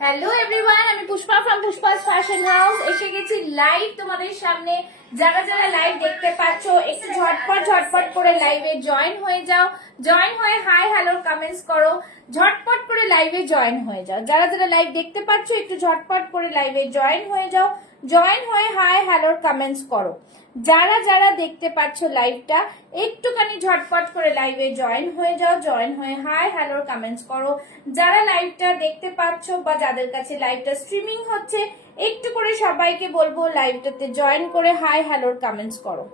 Hello everyone, আমি Pushpa from পুষ্পাস fashion house এসে গেছি লাইভ তোমাদের সামনে। যারা যারা লাইভ দেখতে পাচ্ছ একটু ঝটপট ঝটপট করে লাইভে জয়েন হয়ে যাও। জয়েন হয়ে হাই হ্যালো কমেন্টস করো। ঝটপট করে লাইভে জয়েন হয়ে যাও। যারা যারা লাইভ দেখতে পাচ্ছ একটু ঝটপট করে লাইভে জয়েন হয়ে যাও। জয়েন হয়ে হাই হ্যালোর কমেন্টস করো। যারা যারা দেখতে পাচ্ছ লাইভটা একটুখানি ঝটপট করে লাইভে জয়েন হয়ে যাও। জয়েন হয়ে হাই হ্যালোর কমেন্টস করো। যারা লাইভটা দেখতে পাচ্ছ বা যাদের কাছে লাইভটা স্ট্রিমিং হচ্ছে একটু করে সবাইকে বলবো লাইভটাতে জয়েন করে হাই হ্যালোর কমেন্টস করো।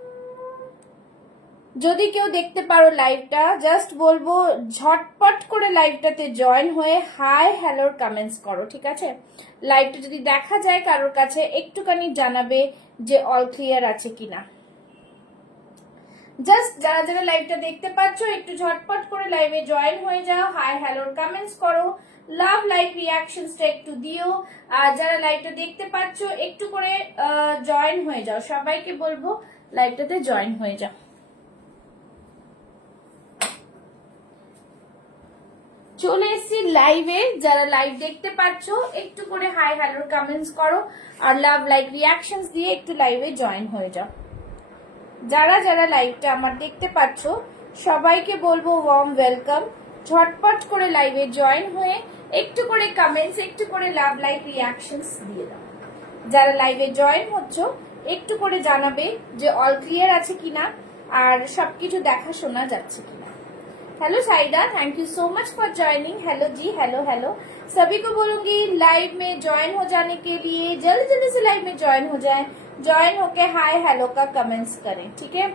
যদি কেউ দেখতে পারো লাইভটা জাস্ট বলবো ঝটপট করে লাইভটাতে জয়েন হয়ে হাই হ্যালোর কমেন্টস করো, ঠিক আছে? লাইভটা যদি দেখা যায় কারোর কাছে একটুখানি জানাবে যে অল ক্লিয়ার আছে কিনা। জাস্ট যারা যারা লাইভটা দেখতে পাচ্ছ একটু ঝটপট করে লাইভে জয়েন হয়ে যাও, হাই হ্যালোর কমেন্টস করো, লাভ লাইক রিয়াকশনসটা একটু দিও। আর যারা লাইভটা দেখতে পাচ্ছ একটু করে জয়েন হয়ে যাও। সবাইকে বলবো লাইভটাতে জয়েন হয়ে যাও। চলে এসেছি লাইভে। যারা লাইভ দেখতে পাচ্ছ একটু করে হাই হ্যালোর কমেন্টস করো আর লাভ লাইক রিয়াকশনস দিয়ে একটু লাইভে জয়েন হয়ে যাও। যারা যারা লাইভটা আমার দেখতে পাচ্ছ সবাইকে বলবো ওয়ার্ম ওয়েলকাম। ঝটপট করে লাইভে জয়েন হয়ে একটু করে কমেন্টস, একটু করে লাভ লাইক রিয়াকশনস দিয়ে দাও। যারা লাইভে জয়েন হচ্ছ একটু করে জানাবে যে অল ক্লিয়ার আছে কিনা আর সবকিছু দেখা শোনা যাচ্ছে কিনা। Hello Saida, thank you so much for joining. Hello ji, hello hello. सभी को बोलूंगी लाइव में ज्वाइन हो जाने के लिए जल्दी जल्दी से लाइव में ज्वाइन हो जाएं। ज्वाइन होके हाय हेलो का कमेंट्स करें, ठीक है?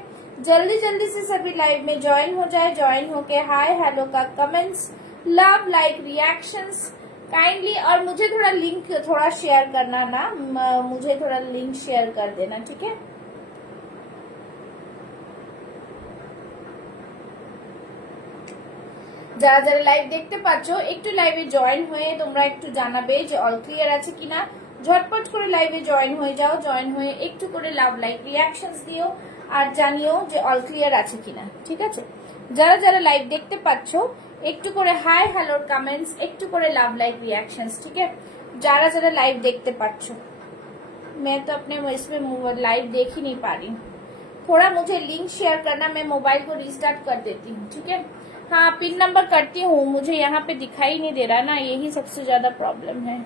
जल्दी जल्दी से सभी लाइव में ज्वाइन हो जाए। ज्वाइन होके हाय हेलो का comments, love like reactions kindly. और मुझे थोड़ा लिंक थोड़ा शेयर करना ना, मुझे थोड़ा लिंक शेयर कर देना, ठीक है? যারা যারা লাইভ দেখতে পাচ্ছ একটু লাইভে জয়েন হয়ে তোমরা একটু জানাবে যে অল ক্লিয়ার আছে কিনা। ঝটপট করে লাইভে জয়েন হয়ে যাও। জয়েন হয়ে একটু করে লাভ লাইক রিয়াকশনস দিও আর জানিও যে অল ক্লিয়ার আছে কিনা, ঠিক আছে? যারা যারা লাইভ দেখতে পাচ্ছ একটু করে হাই হ্যালোর কমেন্টস, একটু করে লাভ লাইক रिएक्शंस, ठीक है? যারা যারা লাইভ দেখতে পাচ্ছ। मैं तो अपने इसमें लाइव देख ही नहीं पा रही हूँ। थोड़ा मुझे लिंक शेयर करना, मैं मोबाइल को रिस्टार्ट कर देती हूँ, ठीक है? हाँ, पिन नंबर करती हूँ, मुझे यहाँ पे दिखाई नहीं दे रहा ना, यही सबसे ज्यादा प्रॉब्लम है।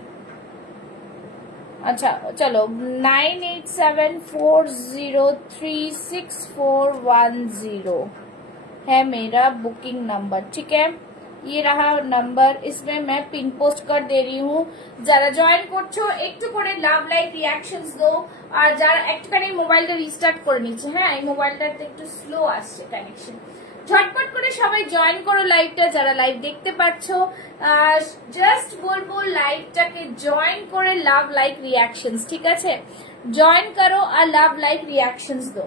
अच्छा चलो, 9874036410 है मेरा बुकिंग नंबर, ठीक है? ये रहा नंबर, इसमें मैं पिन पोस्ट कर दे रही हूँ। যারা জয়েন করছো একটু করে লাভ লাইক রিয়াকশনস দো। আর যারা একটুখানি মোবাইলটা রিস্টার্ট করে নিচ্ছে, হ্যাঁ এই মোবাইলটাতে একটু স্লো আসছে কানেকশন। ঝটপট করে সবাই জয়েন করো লাইভটা। যারা লাইভ দেখতে পাচ্ছ জাস্ট বলবো লাইভটাকে জয়েন করে লাভ লাইক রিয়াকশনস, ঠিক আছে? জয়েন করো আর লাভ লাইক রিয়াকশনস दो।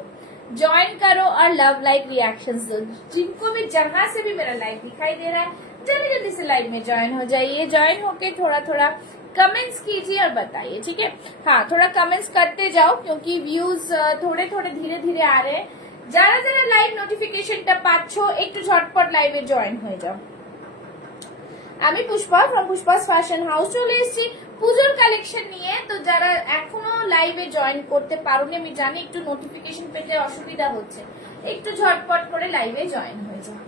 ज्वाइन करो और लव लाइक रिएक्शंस दो। जिनको भी जहां से भी मेरा लाइव दिखाई दे रहा है जल्दी जल्दी से लाइव में ज्वाइन हो जाइए। ज्वाइन होके थोड़ा थोड़ा कमेंट्स कीजिए और बताइए, ठीक है? हाँ, थोड़ा कमेंट्स करते जाओ क्योंकि व्यूज थोड़े थोड़े धीरे धीरे आ रहे हैं। যারা যারা লাইভ নোটিফিকেশনটা পাচ্ছ একটু ঝটপট লাইভে জয়েন হয়ে যাও। আমি পুষ্পা ফ্রম পুষ্পাস ফ্যাশন হাউস চলে এসেছি পুজোর কালেকশন নিয়ে। তো যারা এখনো লাইভে জয়েন করতে পারোনি আমি জানি একটু নোটিফিকেশন পেতে অসুবিধা হচ্ছে, একটু ঝটপট করে লাইভে জয়েন হয়ে যাও।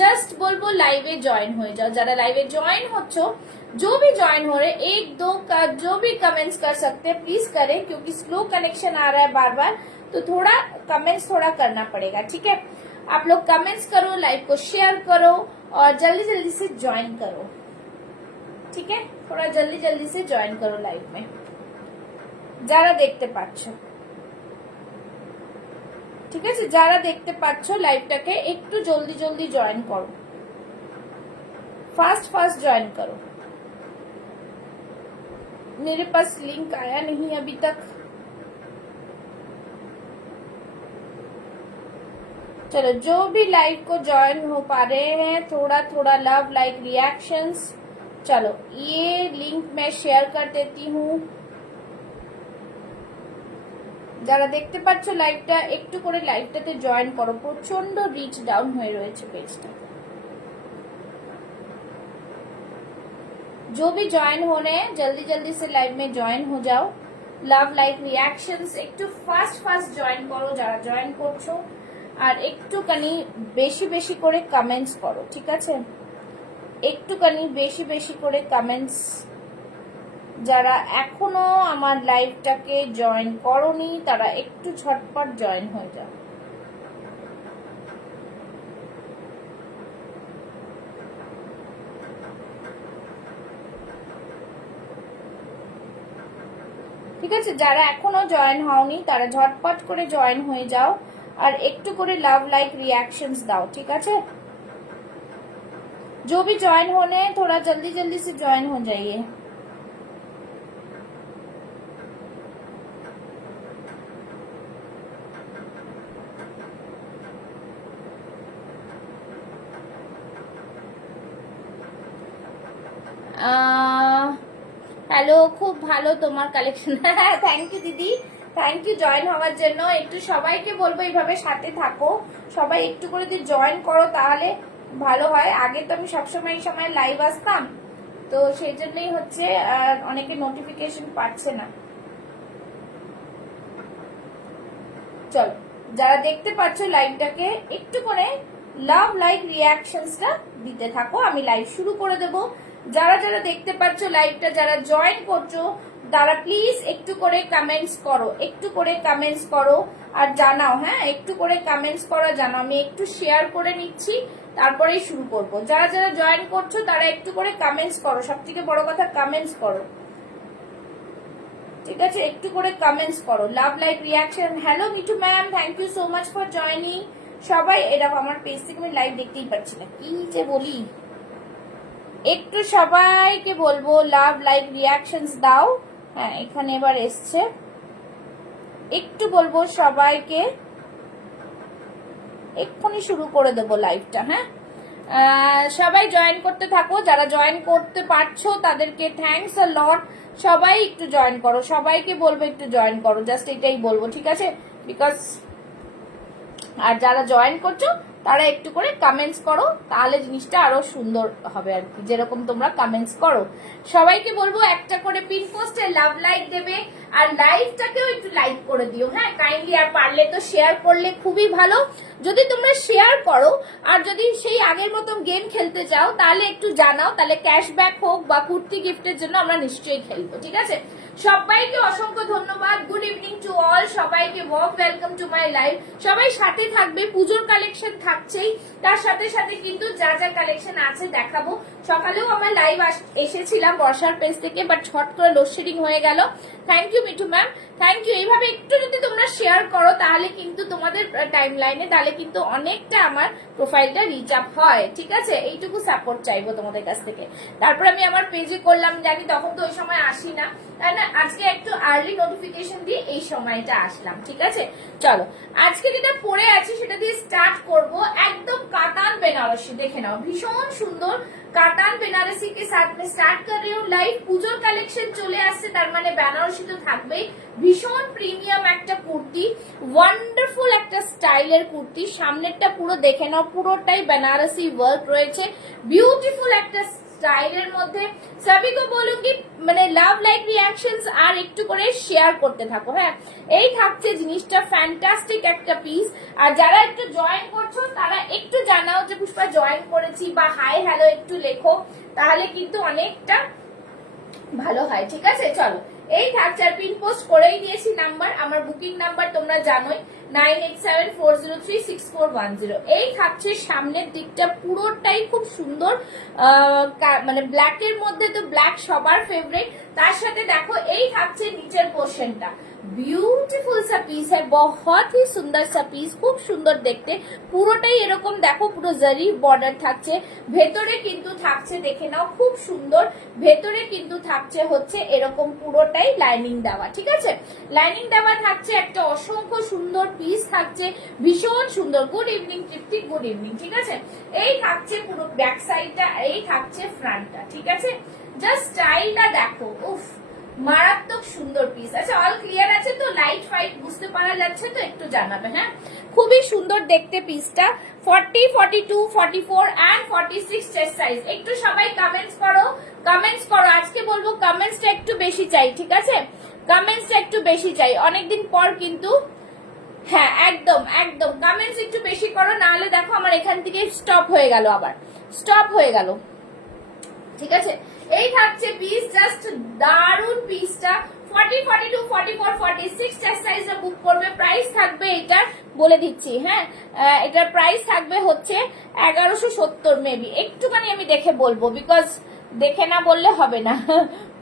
जस्ट बोलबो लाइव ज्वाइन हो जाओ। जरा लाइव ज्वाइन हो जो भी ज्वाइन हो रहे एक दो का जो भी कमेंट्स कर सकते हैं प्लीज करें क्योंकि स्लो कनेक्शन आ रहा है बार बार, तो थोड़ा कमेंट्स थोड़ा करना पड़ेगा, ठीक है? आप लोग कमेंट्स करो, लाइव को शेयर करो और जल्दी जल्दी से ज्वाइन करो, ठीक है? थोड़ा जल्दी जल्दी से ज्वाइन करो लाइव में যারা দেখতে পাচ্ছ, ঠিক আছে? যারা দেখতে পাচ্ছ লাইভটাকে একটু জলদি জলদি জয়েন করো, फास्ट फास्ट ज्वाइन करो। मेरे पास लिंक आया नहीं अभी तक। चलो, जो भी लाइव को ज्वाइन हो पा रहे हैं थोड़ा थोड़ा लव लाइक रिएक्शंस। चलो, ये लिंक मैं शेयर कर देती हूँ। যারা দেখতে পাচ্ছ লাইভটা একটু করে লাইভটাতে জয়েন করো। প্রচন্ড রিচ ডাউন হয়ে রয়েছে পেজটা। जो भी জয়েন होने जल्दी जल्दी से लाइव में জয়েন हो जाओ। লাভ লাইক রিয়াকশনস একটু ফাস্ট ফাস্ট জয়েন করো যারা জয়েন করছো, আর একটুখানি বেশি বেশি করে কমেন্টস করো, ঠিক আছে? একটুখানি বেশি বেশি করে কমেন্টস, যারা এখনো আমার লাইভটাকে জয়েন করোনি তারা একটু ঝটপট জয়েন হয়ে যাও। ঠিক আছে, যারা এখনো জয়েন হওনি তারা ঝটপট করে জয়েন হয়ে যাও, আর একটু করে লাভ লাইক रिएक्शंस দাও, ঠিক আছে? जो भी ज्वाइन होने थोड़ा जल्दी जल्दी से ज्वाइन हो जाइए। হ্যালো, খুব ভালো তোমার কালেকশন। থ্যাংক ইউ দিদি, থ্যাংক ইউ জয়েন হওয়ার জন্য। একটু সবাইকে বলবো এইভাবে সাথে থাকো, সবাই একটু করে যদি জয়েন করো তাহলে ভালো হয়। আগে তো আমি সবসময় এই সময় লাইভ আসতাম, তো সেই জন্যই হচ্ছে অনেকে নোটিফিকেশন পাচ্ছে না। চলো, যারা দেখতে পাচ্ছ লাইভটাকে একটু করে লাভ লাইক রিয়াকশনসটা দিতে থাকো, আমি লাইভ শুরু করে দেব। যারা যারা দেখতে পাচ্ছ লাইভটা, যারা জয়েন করছো তারা প্লিজ একটু করে কমেন্টস করো, একটু করে কমেন্টস করো আর জানাও। হ্যাঁ, একটু করে কমেন্টস করো, জানাও। আমি একটু শেয়ার করে নিচ্ছি, তারপরেই শুরু করব। যারা যারা জয়েন করছো তারা একটু করে কমেন্টস করো, সবথেকে বড় কথা কমেন্টস করো, ঠিক আছে? একটু করে কমেন্টস করো, love like reaction. Hello Mithu ma'am, thank you so much for joining. সবাই এরকম, আমার পেজ থেকে আমি লাইভ দেখতেই পাচ্ছি না, কি যে বলি। একটু সবাইকে বলবো লাভ লাইক রিয়াকশনস দাও। হ্যাঁ, এখানে এবার এসছে, একটু বলবো সবাইকে, এক্ষুনি শুরু করে দেবো লাইভটা। হ্যাঁ, সবাই জয়েন করতে থাকো, যারা জয়েন করতে পারছো তাদেরকে থ্যাঙ্কস আ লট। সবাই একটু জয়েন করো, সবাইকে বলবো একটু জয়েন করো, জাস্ট এটাই বলবো, ঠিক আছে? বিকজ আর যারা জয়েন করছো তারা একটু করে কমেন্টস করো, তাহলে জিনিসটা আরো সুন্দর হবে আর কি, যেরকম তোমরা কমেন্টস করো। সবাইকে বলবো একটা করে পিন পোস্টে লাভ লাইক দেবে, আর লাইভটাকেও একটু লাইক করে দিও। হ্যাঁ, কাইন্ডলি, আর পারলে তো শেয়ার করলে খুবই ভালো। যদি তোমরা শেয়ার করো আর যদি সেই আগের মতন গেম খেলতে চাও তাহলে একটু জানাও, তাহলে ক্যাশব্যাক হোক বা কুর্তি গিফটের জন্য আমরা নিশ্চয়ই খেলবো, ঠিক আছে? সবাইকে অসংখ্য ধন্যবাদ। গুড ইভিনিং টু অল, সবাইকে warm welcome to my live. সবাই সাথে থাকবে, পুজোর কালেকশন থাকছেই, তার সাথে সাথে কিন্তু যা যা কালেকশন আছে দেখাবো। সকালেও আমার লাইভ এসেছিলাম বর্ষার পেজ থেকে, বাট ছট করে লোডশেডিং হয়ে গেল। Thank you Mithu ma'am, thank you. এইভাবে একটু যদি তোমরা শেয়ার করো তাহলে কিন্তু তোমাদের টাইম লাইনে, তাহলে কিন্তু অনেকটা আমার প্রোফাইলটা রিচ আপ হয়, ঠিক আছে? এইটুকু সাপোর্ট চাইবো তোমাদের কাছ থেকে। তারপর আমি আমার পেজে করলাম, জানি তখন তো ওই সময় আসি না, তাই না? আজকে একটু আর্লি নোটিফিকেশন দিয়ে এই সময়টা আসলাম, ঠিক আছে? চলো, আজকে যেটা পরে আছি সেটা দিয়ে স্টার্ট করব। একদম কাতান বেনারসি, দেখে নাও, ভীষণ সুন্দর কাতান বেনারসি के साथ में स्टार्ट कर रही हूँ लाइव। পুজোর কালেকশন চলে আসছে, তার মানে বেনারসি তো থাকবেই। ভীষণ প্রিমিয়াম একটা কুর্তি, ওয়ান্ডারফুল একটা স্টাইলের কুর্তি। সামনেরটা পুরো দেখে নাও, পুরোটাই বেনারসি ওয়ার্ক রয়েছে, বিউটিফুল একটা স্টাইলের মধ্যে। সবিকে বলুঙ্গি মানে লাভ লাইক রিয়াকশনস আর একটু করে শেয়ার করতে থাকো। হ্যাঁ, এই থাকছে জিনিসটা, ফ্যান্টাস্টিক একটা পিস। আর যারা একটু জয়েন করছো তারা একটু জানাও যে পুষ্পা জয়েন করেছি, বা হাই হ্যালো একটু লেখো, তাহলে কিন্তু অনেকটা ভালো হয়, ঠিক আছে? চলো, এই থাকছে, আর পিন পোস্ট করেই দিয়েছি নাম্বার, আমার বুকিং নাম্বার তোমরা জানোই, 9874036410। এই থাকছে সামনের দিকটা, পুরোটাই খুব সুন্দর, মানে ব্ল্যাক এর মধ্যে তো ব্ল্যাক সবার ফেভারিট। তার সাথে দেখো এই থাকছে নিচের পোর্শনটা, বিউটিফুল সা পিস है, बहुत ही सुंदर सा পিস, খুব সুন্দর দেখতে। পুরোটাই এরকম দেখো, পুরো জারি বর্ডার থাকছে, ভেতরে কিন্তু থাকছে, দেখে নাও, খুব সুন্দর। ভেতরে কিন্তু থাকছে হচ্ছে এরকম পুরোটাই লাইনিং দেওয়া, ঠিক আছে? লাইনিং দেওয়া থাকছে, একটা অসংখ্য সুন্দর পিস থাকছে, ভীষণ সুন্দর। গুড ইভিনিং তৃপ্তি, গুড ইভিনিং, ঠিক আছে? এই থাকছে পুরো ব্যাক সাইডটা, এই থাকছে ফ্রন্টটা, ঠিক আছে? জাস্ট স্টাইলটা দেখো, উফ, মারাত্মক সুন্দর পিস। আচ্ছা অল ক্লিয়ার আছে তো? লাইট ফাইট বুঝতে পারা যাচ্ছে তো? একটু জানাবে। হ্যাঁ খুবই সুন্দর দেখতে পিসটা। 40, 42, 44 এন্ড 46 চেস্ট সাইজ। একটু সবাই কমেন্টস করো, কমেন্টস করো। আজকে বলবো কমেন্টসটা একটু বেশি চাই, ঠিক আছে? কমেন্টসটা একটু বেশি চাই, অনেকদিন পর কিন্তু। হ্যাঁ একদম একদম কমেন্টস একটু বেশি করো, নাহলে দেখো আমার এখান থেকে স্টপ হয়ে গেল, আবার স্টপ হয়ে গেল। ঠিক আছে, এই থাকছে পিস, জাস্ট দারুন পিসটা। 40, 42, 44, 46 চেস্ট সাইজে বুক করবে। প্রাইস থাকবে এটার বলে দিচ্ছি, হ্যাঁ এটার প্রাইস থাকবে হচ্ছে 1170 মেবি। একটুখানি আমি দেখে বলবো, বিকজ দেখে না বললে হবে না,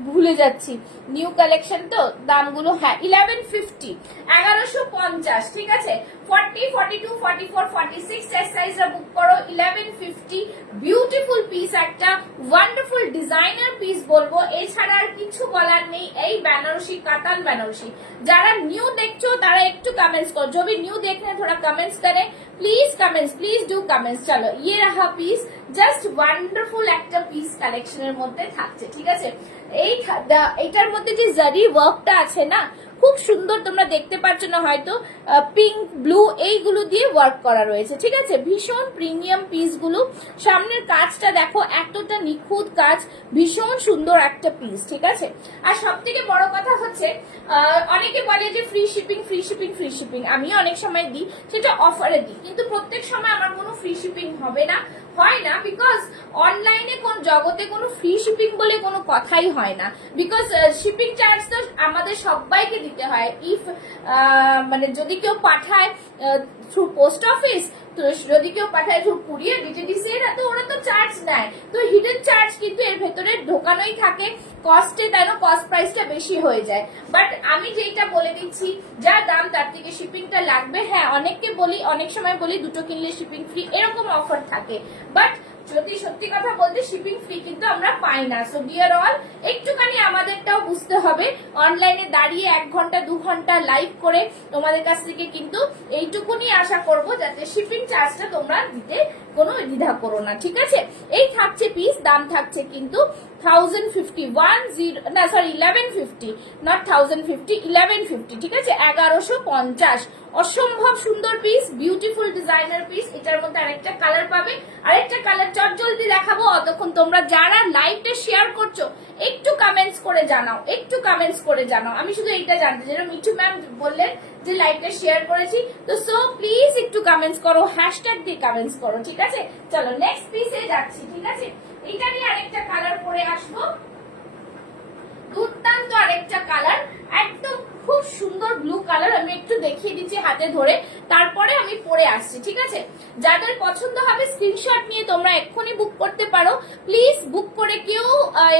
ভুলে যাচ্ছি। নিউ কালেকশন তো দামগুলো। হ্যাঁ 1150, 1150, ঠিক আছে। 40, 42, 44, 46 সাইজে বুক করো। 1150, বিউটিফুল পিস, একটা ওয়ান্ডারফুল ডিজাইনার পিস বলবো, এছাড়া আর কিছু বলার নেই। এই বেনারসি, কাতান বেনারসি, যারা নিউ দেখছো তারা একটু कमेंट्स करो। जो भी न्यू देख रहे हैं थोड़ा कमेंट्स करें please, comments please do comments. चलो ये रहा পিস, জাস্ট ওয়ান্ডারফুল একটা পিস কালেকশনের মধ্যে থাকছে, ঠিক আছে। এইটার মধ্যে যে জারি ওয়ার্কটা আছে না, খুব সুন্দর, তোমরা দেখতে পাচ্ছ না হয়তো, পিঙ্ক ব্লু এইগুলো দিয়ে ওয়ার্ক করা রয়েছে, ঠিক আছে। ভীষণ প্রিমিয়াম পিসগুলো। সামনের কাজটা দেখো, এতটা নিখুঁত কাজ, ভীষণ সুন্দর একটা পিস, ঠিক আছে। আর সব থেকে বড় কথা হচ্ছে, অনেকে বলে যে free shipping, free shipping, free shipping. আমিও অনেক সময় দিই, সেটা অফারে দিই, কিন্তু প্রত্যেক সময় আমার কোনো ফ্রি শিপিং হবে না, হয় না, বিকজ অনলাইনে কোন জগতে কোনো ফ্রি শিপিং বলে কোনো কথাই হয় না। বিকজ শিপিং চার্জ তো আমাদের সবাইকে দিতে হয়। ইফ মানে যদি কেউ পাঠায় থ্রু পোস্ট অফিস, তো যদি কেউ পাঠায় থ্রু কুরিয়ার, ডিটিডিসি, এরা তো ওরা তো চার্জ নেয়, তো হিডেন চার্জ কিন্তু এর ভেতরে ঢোকানোই থাকে কস্টে, তাই না? কস্ট প্রাইসটা বেশি হয়ে যায়। বাট আমি যেটা বলে দিচ্ছি, যা দাম তার থেকে শিপিংটা লাগবে। হ্যাঁ অনেককে বলি, অনেক সময় বলি দুটো কিনলে শিপিং ফ্রি, এরকম অফার থাকে, বাট যদি সত্যি কথা বলতে শিপিং ফ্রি কিন্তু আমরা পাই না। সো ডিয়ার অল, একটুখানি আমাদেরটাও বুঝতে হবে। অনলাইনে দাঁড়িয়ে 1 ঘন্টা 2 ঘন্টা লাইভ করে তোমাদের কাছ থেকে কিন্তু এইটুকুনি আশা করব, যাতে শিপিং চার্জটা তোমরা দিতে কোনো দ্বিধা করো না, ঠিক আছে। এই থাকছে পিস, দাম থাকছে কিন্তু 1050, 1150, নট 1050, 1150, ঠিক আছে। 1150, অসম্ভব সুন্দর পিস, বিউটিফুল ডিজাইনার পিস। এটার মধ্যে আরেকটা কালার পাবে, আরেকটা কালার চট জলদি দেখাবো। অতক্ষণ তোমরা যারা লাইভটা শেয়ার করছো একটু কমেন্টস করে জানাও, একটু কমেন্টস করে জানাও। আমি শুধু এইটা জানতে, যেটা মিঠু ম্যাম বললেন যে লাইভটা শেয়ার করেছি, তো সো প্লিজ একটু কমেন্টস করো, হ্যাশট্যাগ দিয়ে কমেন্টস করো, ঠিক আছে। চলো নেক্সট পিসে যাচ্ছি, ঠিক আছে। এটা নিয়ে আরেকটা কালার পরে আসবো, দুর্দান্ত আরেকটা কালার, একদম খুব সুন্দর ব্লু কালার। আমি একটু দেখিয়ে দিচ্ছি হাতে ধরে, তারপরে আমি পরে আসছি, ঠিক আছে। যাদের পছন্দ হবে স্ক্রিনশট নিয়ে তোমরা এক্ষুনি বুক করতে পারো, প্লিজ বুক করে কেউ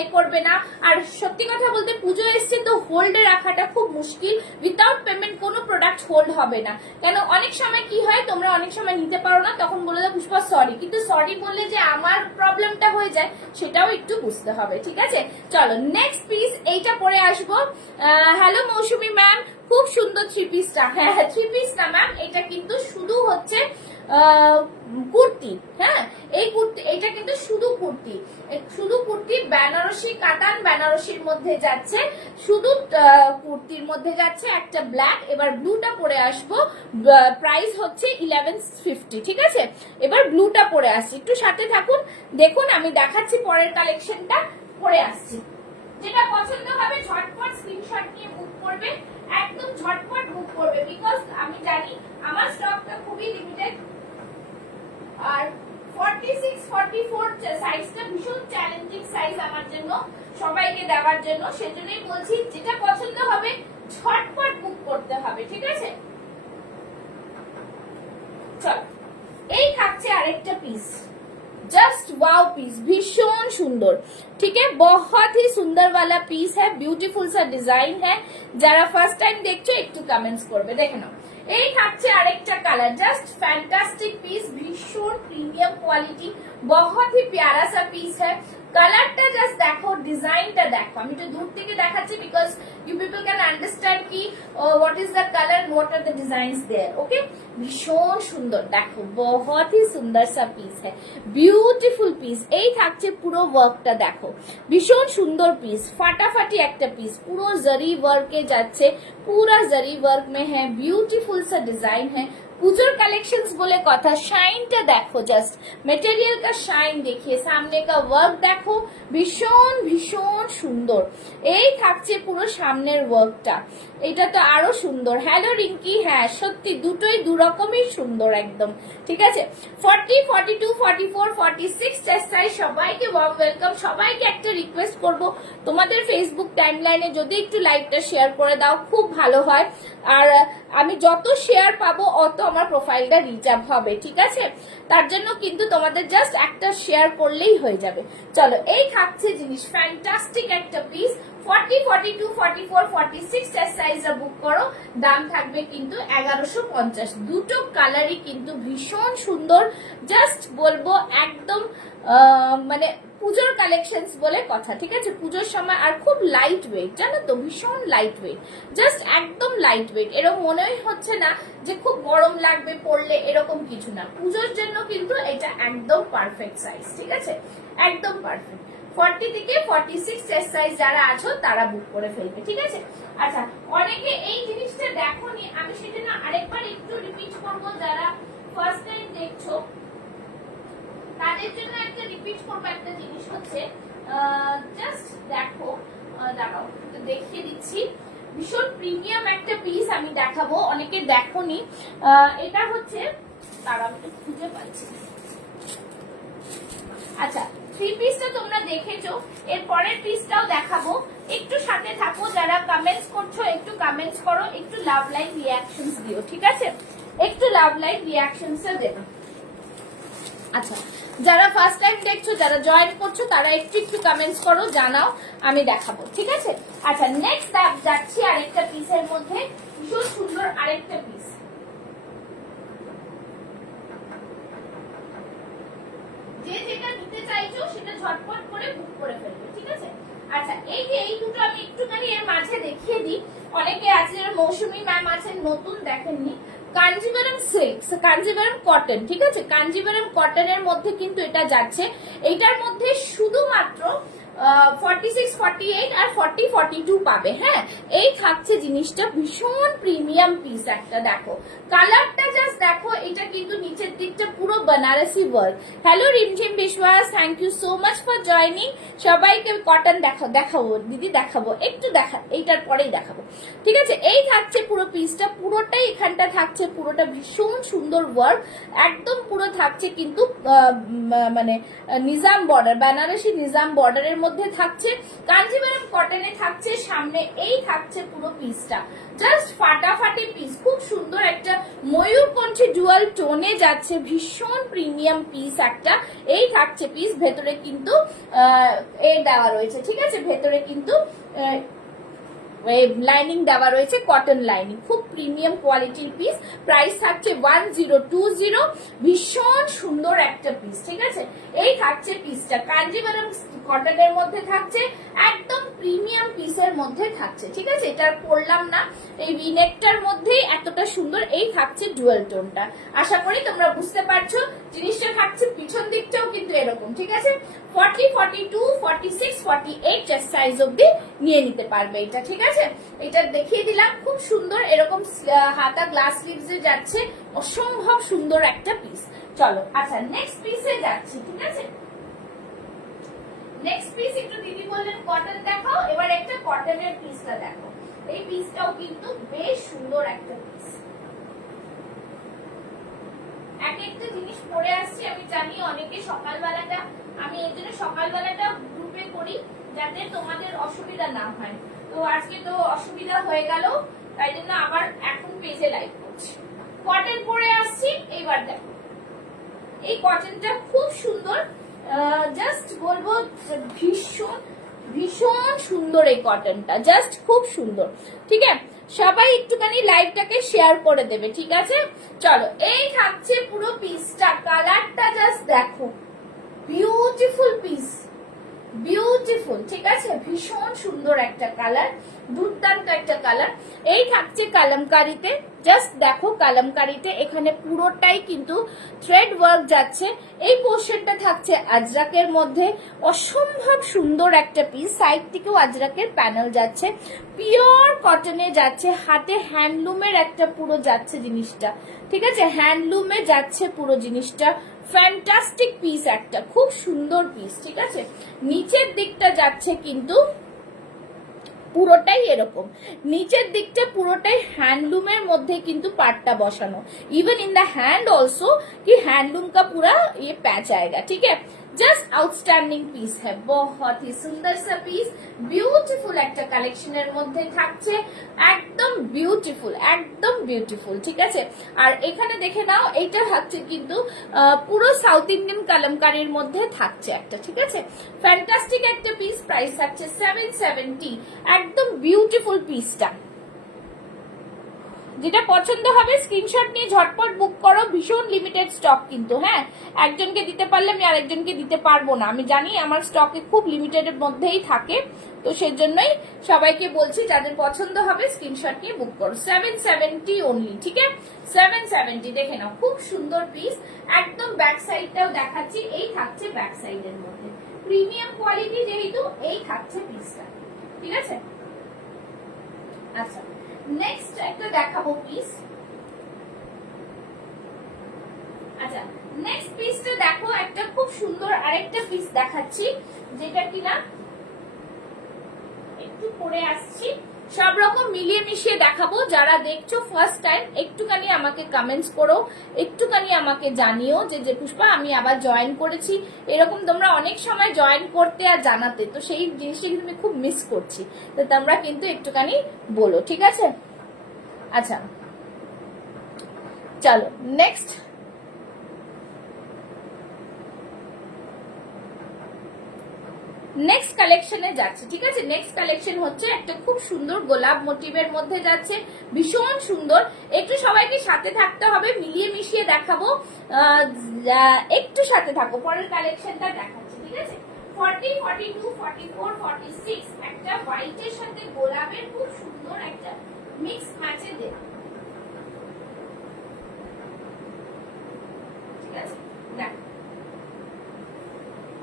এ করবে না। আর সত্যি কথা বলতে পুজো এসছে তো হোল্ডে রাখাটা খুব মুশকিল, উইথাউট পেমেন্ট কোনো প্রোডাক্ট হোল্ড হবে না। কেন অনেক সময় কি হয়, তোমরা অনেক সময় নিতে পারো না, তখন বলে দাও পুষ্পা সরি, কিন্তু সরি বললে যে আমার প্রবলেমটা হয়ে যায় সেটাও একটু বুঝতে হবে, ঠিক আছে। চলো নেক্সট পিস, এইটা পরে আসবো। হ্যালো মৌসুমি ম্যাম, খুব সুন্দর থ্রি পিসটা। হ্যাঁ হ্যাঁ থ্রি পিস না ম্যাম, এটা কিন্তু শুধু হচ্ছে কুর্তি। হ্যাঁ এই কুর্তি, এটা কিন্তু শুধু কুর্তি, শুধু কুর্তি, বেনারসি, কাতান বেনারসির মধ্যে যাচ্ছে, শুধু কুর্তির মধ্যে যাচ্ছে একটা ব্ল্যাক। এবার ব্লুটা পরে আসবো, প্রাইস হচ্ছে 1150, ঠিক আছে। এবার ব্লুটা পরে আসছি, একটু সাথে থাকুন, দেখুন আমি দেখাচ্ছি পরের কালেকশনটা, পরে আসছি। যেটা পছন্দ হবে ঝটপট স্ক্রিনশট নিয়ে বুক করবে, একদম ঝটপট বুক করবে, বিকজ আমি জানি আমার স্টকটা খুবই লিমিটেড। আর 46, 44 সাইজটা ভীষণ চ্যালেঞ্জিং সাইজ আমার জন্য, সবাইকে দেওয়ার জন্য, সেজন্যই বলছি যেটা পছন্দ হবে ঝটপট বুক করতে হবে, ঠিক আছে। চলো এই থাকছে আরেকটা পিস, जस्ट वाओ पीस, भीषण सुंदर, ठीक है, बहुत ही सुंदर वाला पीस है, ब्यूटीफुल सा डिजाइन है। जरा फर्स्ट टाइम देखছো একটু কমেন্টস করবে, দেখে নাও। এই থাকছে আরেকটা কালার, জাস্ট ফ্যান্টাস্টিক পিস, भीषण प्रीमियम क्वालिटी, बहुत ही प्यारा सा पीस है, কালারটা জাস্ট দেখো, ডিজাইনটা দেখো, আমি একটু দূর থেকে দেখাচ্ছি because you people can understand কি what is the colour, what are the designs there. Okay, ভীষণ সুন্দর, দেখো বহুত হি সুন্দর সা পিস হ্যাঁ, বিউটিফুল পিস। এই থাকছে পুরো ওয়ার্কটা, দেখো ভীষণ সুন্দর পিস, ফাটাফাটি একটা পিস, পুরো জরি ওয়ার্কে যাচ্ছে, পুরা জরি ওয়ার্ক মে হ্যাঁ, বিউটিফুল সা ডিজাइन है। পুজোর কালেকশনস বলে কথা, শাইনটা দেখো, জাস্ট মেটেরিয়াল কা শাইন দেখিয়ে, সামনে কা ওয়ার্ক দেখো, ভীষণ ভীষণ সুন্দর। এই থাকছে পুরো সামনের ওয়ার্কটা, এটা তো আরো সুন্দর। হ্যালো রিঙ্কি, হ্যাঁ সত্যি দুটোই দু রকমই সুন্দর একদম, ঠিক আছে। 40, 42, 44, 46 চেস্ট সাইজ, সবাইকে ওয়ার্ম ওয়েলকাম। সবাইকে একটা রিকোয়েস্ট করব, তোমাদের ফেসবুক টাইমলাইনে যদি একটু লাইভটা শেয়ার করে দাও খুব ভালো হয়, আর আমি যত শেয়ার পাবো অত আমার প্রোফাইলটা রিচ আপ হবে, ঠিক আছে। তার জন্য কিন্তু তোমাদের জাস্ট একটা শেয়ার করলেই হয়ে যাবে। চলো, এই থাকছে জিনিস, ফ্যান্টাস্টিক একটা পিস। 40, 42, 44, 46 চেস্ট সাইজটা বুক করো, দাম থাকবে কিন্তু 1150। দুটো কালারই কিন্তু ভীষণ সুন্দর, জাস্ট বলবো একদম মানে পুজোর কালেকশনস বলে কথা, ঠিক আছে। পুজোর সময় আর খুব লাইট ওয়েট, জানো তো, ভীষণ লাইট ওয়েট, জাস্ট একদম লাইট ওয়েট। এরকম মনেই হচ্ছে না যে খুব গরম লাগবে পরলে, এরকম কিছু না। পুজোর জন্য কিন্তু এটা একদম পারফেক্ট সাইজ, ঠিক আছে, একদম পারফেক্ট। 40 থেকে 46 চেস্ট সাইজ যারা আছো তারা বুক করে ফেলবে, ঠিক আছে। আচ্ছা, অনেকে এই জিনিসটা দেখোনি, আমি সেটা না আরেকবার একটু রিপিট করবো, যারা ফার্স্ট টাইম দেখছো তাদের জন্য একটা রিপিট করবো। একটা জিনিস হচ্ছে জাস্ট দেখো, দাঁড়াও একটু দেখিয়ে দিচ্ছি, ভীষণ প্রিমিয়াম একটা পিস আমি দেখাবো, অনেকে দেখোনি। এটা হচ্ছে, দাঁড়াও একটু খুঁজে পাচ্ছি। আচ্ছা, থ্রি পিসটা তোমরা দেখেছো, এর পরের পিসটাও দেখাবো, একটু সাথে থাকো। যারা কমেন্টস করছো একটু কমেন্টস করো, একটু লাভ লাইক রিঅ্যাকশনস দিও, ঠিক আছে, একটু লাভ লাইক রিঅ্যাকশনস দেবে। আচ্ছা, যারা ফার্স্ট টাইম দেখছো, যারা জয়েন করছো তারা একটু একটু কমেন্টস করো, জানাও, আমি দেখাবো, ঠিক আছে। আচ্ছা, নেক্সট যাচ্ছি আরেকটা পিসের মধ্যে, ভীষণ সুন্দর আরেকটা পিস। যে যেটা নিতে চাইছো সেটা ঝটপট করে বুক করে ফেলবে, ঠিক আছে। আচ্ছা, এই যে এই দুটো আমি একটুখানি এর মাঝে দেখিয়ে দিই, অনেকে আছে মৌসুমী ম্যাম আছেন নতুন দেখেননি। কাঞ্জিভারাম সিল্ক, কাঞ্জিভারাম কটন, ঠিক আছে, কাঞ্জিভারাম কটনের মধ্যে কিন্তু এটা যাচ্ছে। এইটার মধ্যে শুধুমাত্র 46, 48 আর 40, 42 পাবে, হ্যাঁ। এই থাকছে জিনিসটা, ভীষণ প্রিমিয়াম পিস একটা, দেখো কালারটা জাস্ট দেখো, এটা কিন্তু নিচের দিকটা পুরো Banarasi work. Hello Rimjhim Biswas, thank you so much for joining. সবাইকে কটন দেখাবো দিদি, দেখাবো একটু, এইটার পরেই দেখাবো, ঠিক আছে। এই থাকছে পুরো পিসটা, পুরোটাই এখানটা থাকছে, পুরোটা ভীষণ সুন্দর ওয়ার্ক, একদম পুরো থাকছে কিন্তু মানে নিজাম বর্ডার, বেনারসি নিজাম বর্ডারের মধ্যে থাকছে, কাঞ্জিভারাম কটনে থাকছে সামনে। এই থাকছে পুরো পিসটা, জাস্ট ফাটাফাটি পিস, খুব সুন্দর একটা ময়ূরকণ্ঠী ডুয়াল টোনে যাচ্ছে, ভীষণ প্রিমিয়াম পিস একটা। এই থাকছে পিস, ভেতরে কিন্তু এ দেওয়া রয়েছে, ঠিক আছে, ভেতরে কিন্তু লাইনিং দেওয়া রয়েছে, কটন লাইনিং, খুব প্রিমিয়াম কোয়ালিটির পিস। প্রাইস থাকছে 1020, ভীষণ সুন্দর একটা পিস, ঠিক আছে। এই থাকছে পিসটা, কাঞ্জিভারাম কটনের মধ্যে থাকছে, একদম প্রিমিয়াম পিসের মধ্যে থাকছে, ঠিক আছে। এটা পরলাম না, এই ভিনেকটার মধ্যেই এতটা সুন্দর। এই থাকছে ডুয়াল টোনটা, আশা করি তোমরা বুঝতে পারছো। জিনিসটা থাকছে পিছন দিকটাও কিন্তু এরকম, ঠিক আছে। 40, 42, 46, 48 চেস্ট সাইজ অব্দি নিয়ে নিতে পারবে এটা, ঠিক আছে। এটা দেখিয়ে দিলাম, খুব সুন্দর, এরকম হাতা গ্লাস স্লিভসে যাচ্ছে, অসম্ভব সুন্দর একটা পিস। চলো, আচ্ছা নেক্সট পিসে যাচ্ছি, ঠিক আছে। নেক্সট পিস একটু দিদি বললেন কটন দেখাও, এবার একটা কটনের পিসটা দেখো। এই পিসটাও কিন্তু বেশ সুন্দর একটা পিস। এক একটা জিনিস পরে আসছি, আমি জানি অনেকে সকালবেলাটা, আমি এই জন্য সকালবেলাটা গ্রুপে করি যাতে তোমাদের অসুবিধা না হয়। তো আজকে তো অসুবিধা হয়ে গেল, তাই জন্য আবার এখন পেজে লাইভ করছি। কটন পরে আসছি, এইবার দেখো এই কটনটা খুব সুন্দর, জাস্ট বলবো ভীষণ ভীষণ সুন্দর এই কটনটা, জাস্ট খুব সুন্দর, ঠিক আছে। সবাই একটুখানি লাইভটাকে শেয়ার করে দেবে, ঠিক আছে। চলো, এই থাকছে পুরো পিসটা, কালারটা জাস্ট দেখো, বিউটিফুল পিস, বিউটিফুল, ঠিক আছে, ভীষণ সুন্দর একটা কালার, দুর্দান্ত একটা কালার। এই থাকছে কালামকারিতে, জাস্ট দেখো কালামকারিতে এখানে পুরোটাই কিন্তু থ্রেড ওয়ার্ক যাচ্ছে। এই পোর্শনটা থাকছে আজরাকের মধ্যে, অসম্ভব সুন্দর একটা পিস, সাইড থেকেও আজরাকের প্যানেল যাচ্ছে, পিওর কটনে যাচ্ছে, হাতে হ্যান্ডলুমের একটা পুরো যাচ্ছে জিনিসটা, ঠিক আছে, হ্যান্ডলুমে যাচ্ছে পুরো জিনিসটা। ফ্যান্টাস্টিক পিস একটা, খুব সুন্দর পিস, ঠিক আছে। নিচের দিকটা যাচ্ছে কিন্তু পুরোটাই এরকম, নিচের দিকটা পুরোটাই হ্যান্ডলুমের মধ্যে কিন্তু পাটটা বসানো, even in the hand also कि हैंडलूम का पूरा ये पैच आएगा, ठीक है। जस्ट आउटस्टैंडिंग पीस है, बहुत ही सुंदर सा पीस, বিউটিফুল একটা কালেকশনের মধ্যে থাকছে, একদম বিউটিফুল, একদম বিউটিফুল, ঠিক আছে। আর এখানে দেখে নাও, এইটা থাকছে কিন্তু পুরো সাউথ ইন্ডিয়ান কালামকারীর মধ্যে থাকছে একটা, ঠিক আছে, ফ্যান্টাস্টিক একটা পিস, প্রাইস থাকছে 770, একদম বিউটিফুল পিসটা। যেটা পছন্দ হবে স্ক্রিনশট নিয়ে ঝটপট বুক করো, ভীষণ লিমিটেড স্টক কিন্তু, হ্যাঁ, একজনকে দিতে পারলে আমি আরেকজনকে দিতে পারবো না, আমি জানি আমার স্টকে খুব লিমিটেডের মধ্যেই থাকে, তো সেজন্যই সবাইকে বলছি যাদের পছন্দ হবে স্ক্রিনশট নিয়ে বুক করো। 770 অনলি, ঠিক আছে, 770। দেখে নাও খুব সুন্দর পিস, একদম ব্যাক সাইডটাও দেখাচ্ছি, এই থাকছে ব্যাক সাইডের মধ্যে, প্রিমিয়াম কোয়ালিটি যেহেতু এই থাকছে পিসটা, ঠিক আছে। আচ্ছা, নেক্সট একটা দেখাবো পিস। আচ্ছা, নেক্সট পিসটা দেখো, একটা খুব সুন্দর আরেকটা পিস দেখাচ্ছি, যেটা কিনা একটু পরে আসছি, সব রকম মিলিয়ে মিশিয়ে দেখাবো। যারা দেখছো ফার্স্ট টাইম একটুখানি আমাকে কমেন্টস করো, একটুখানি আমাকে জানিও যে পুষ্পা আমি আবার জয়েন করেছি, এরকম তোমরা অনেক সময় জয়েন করতে আর জানাতে, তো সেই জিনিসটা কিন্তু আমি খুব মিস করছি, তো তোমরা কিন্তু একটুখানি বলো, ঠিক আছে। আচ্ছা চলো নেক্সট, নেক্সট কালেকশনে যাচ্ছে, ঠিক আছে। নেক্সট কালেকশন হচ্ছে একটা খুব সুন্দর গোলাপ মোটিভের মধ্যে যাচ্ছে, ভীষণ সুন্দর, একটু সবাইকে সাথে থাকতে হবে, মিলিয়ে মিশিয়ে দেখাবো, একটু সাথে থাকো, পরের কালেকশনটা দেখাচ্ছি, ঠিক আছে। 40, 42, 44, 46 একটা হোয়াইটের সাথে গোলাপের খুব সুন্দর একটা মিক্স ম্যাচে দেওয়া, ঠিক আছে। দেখো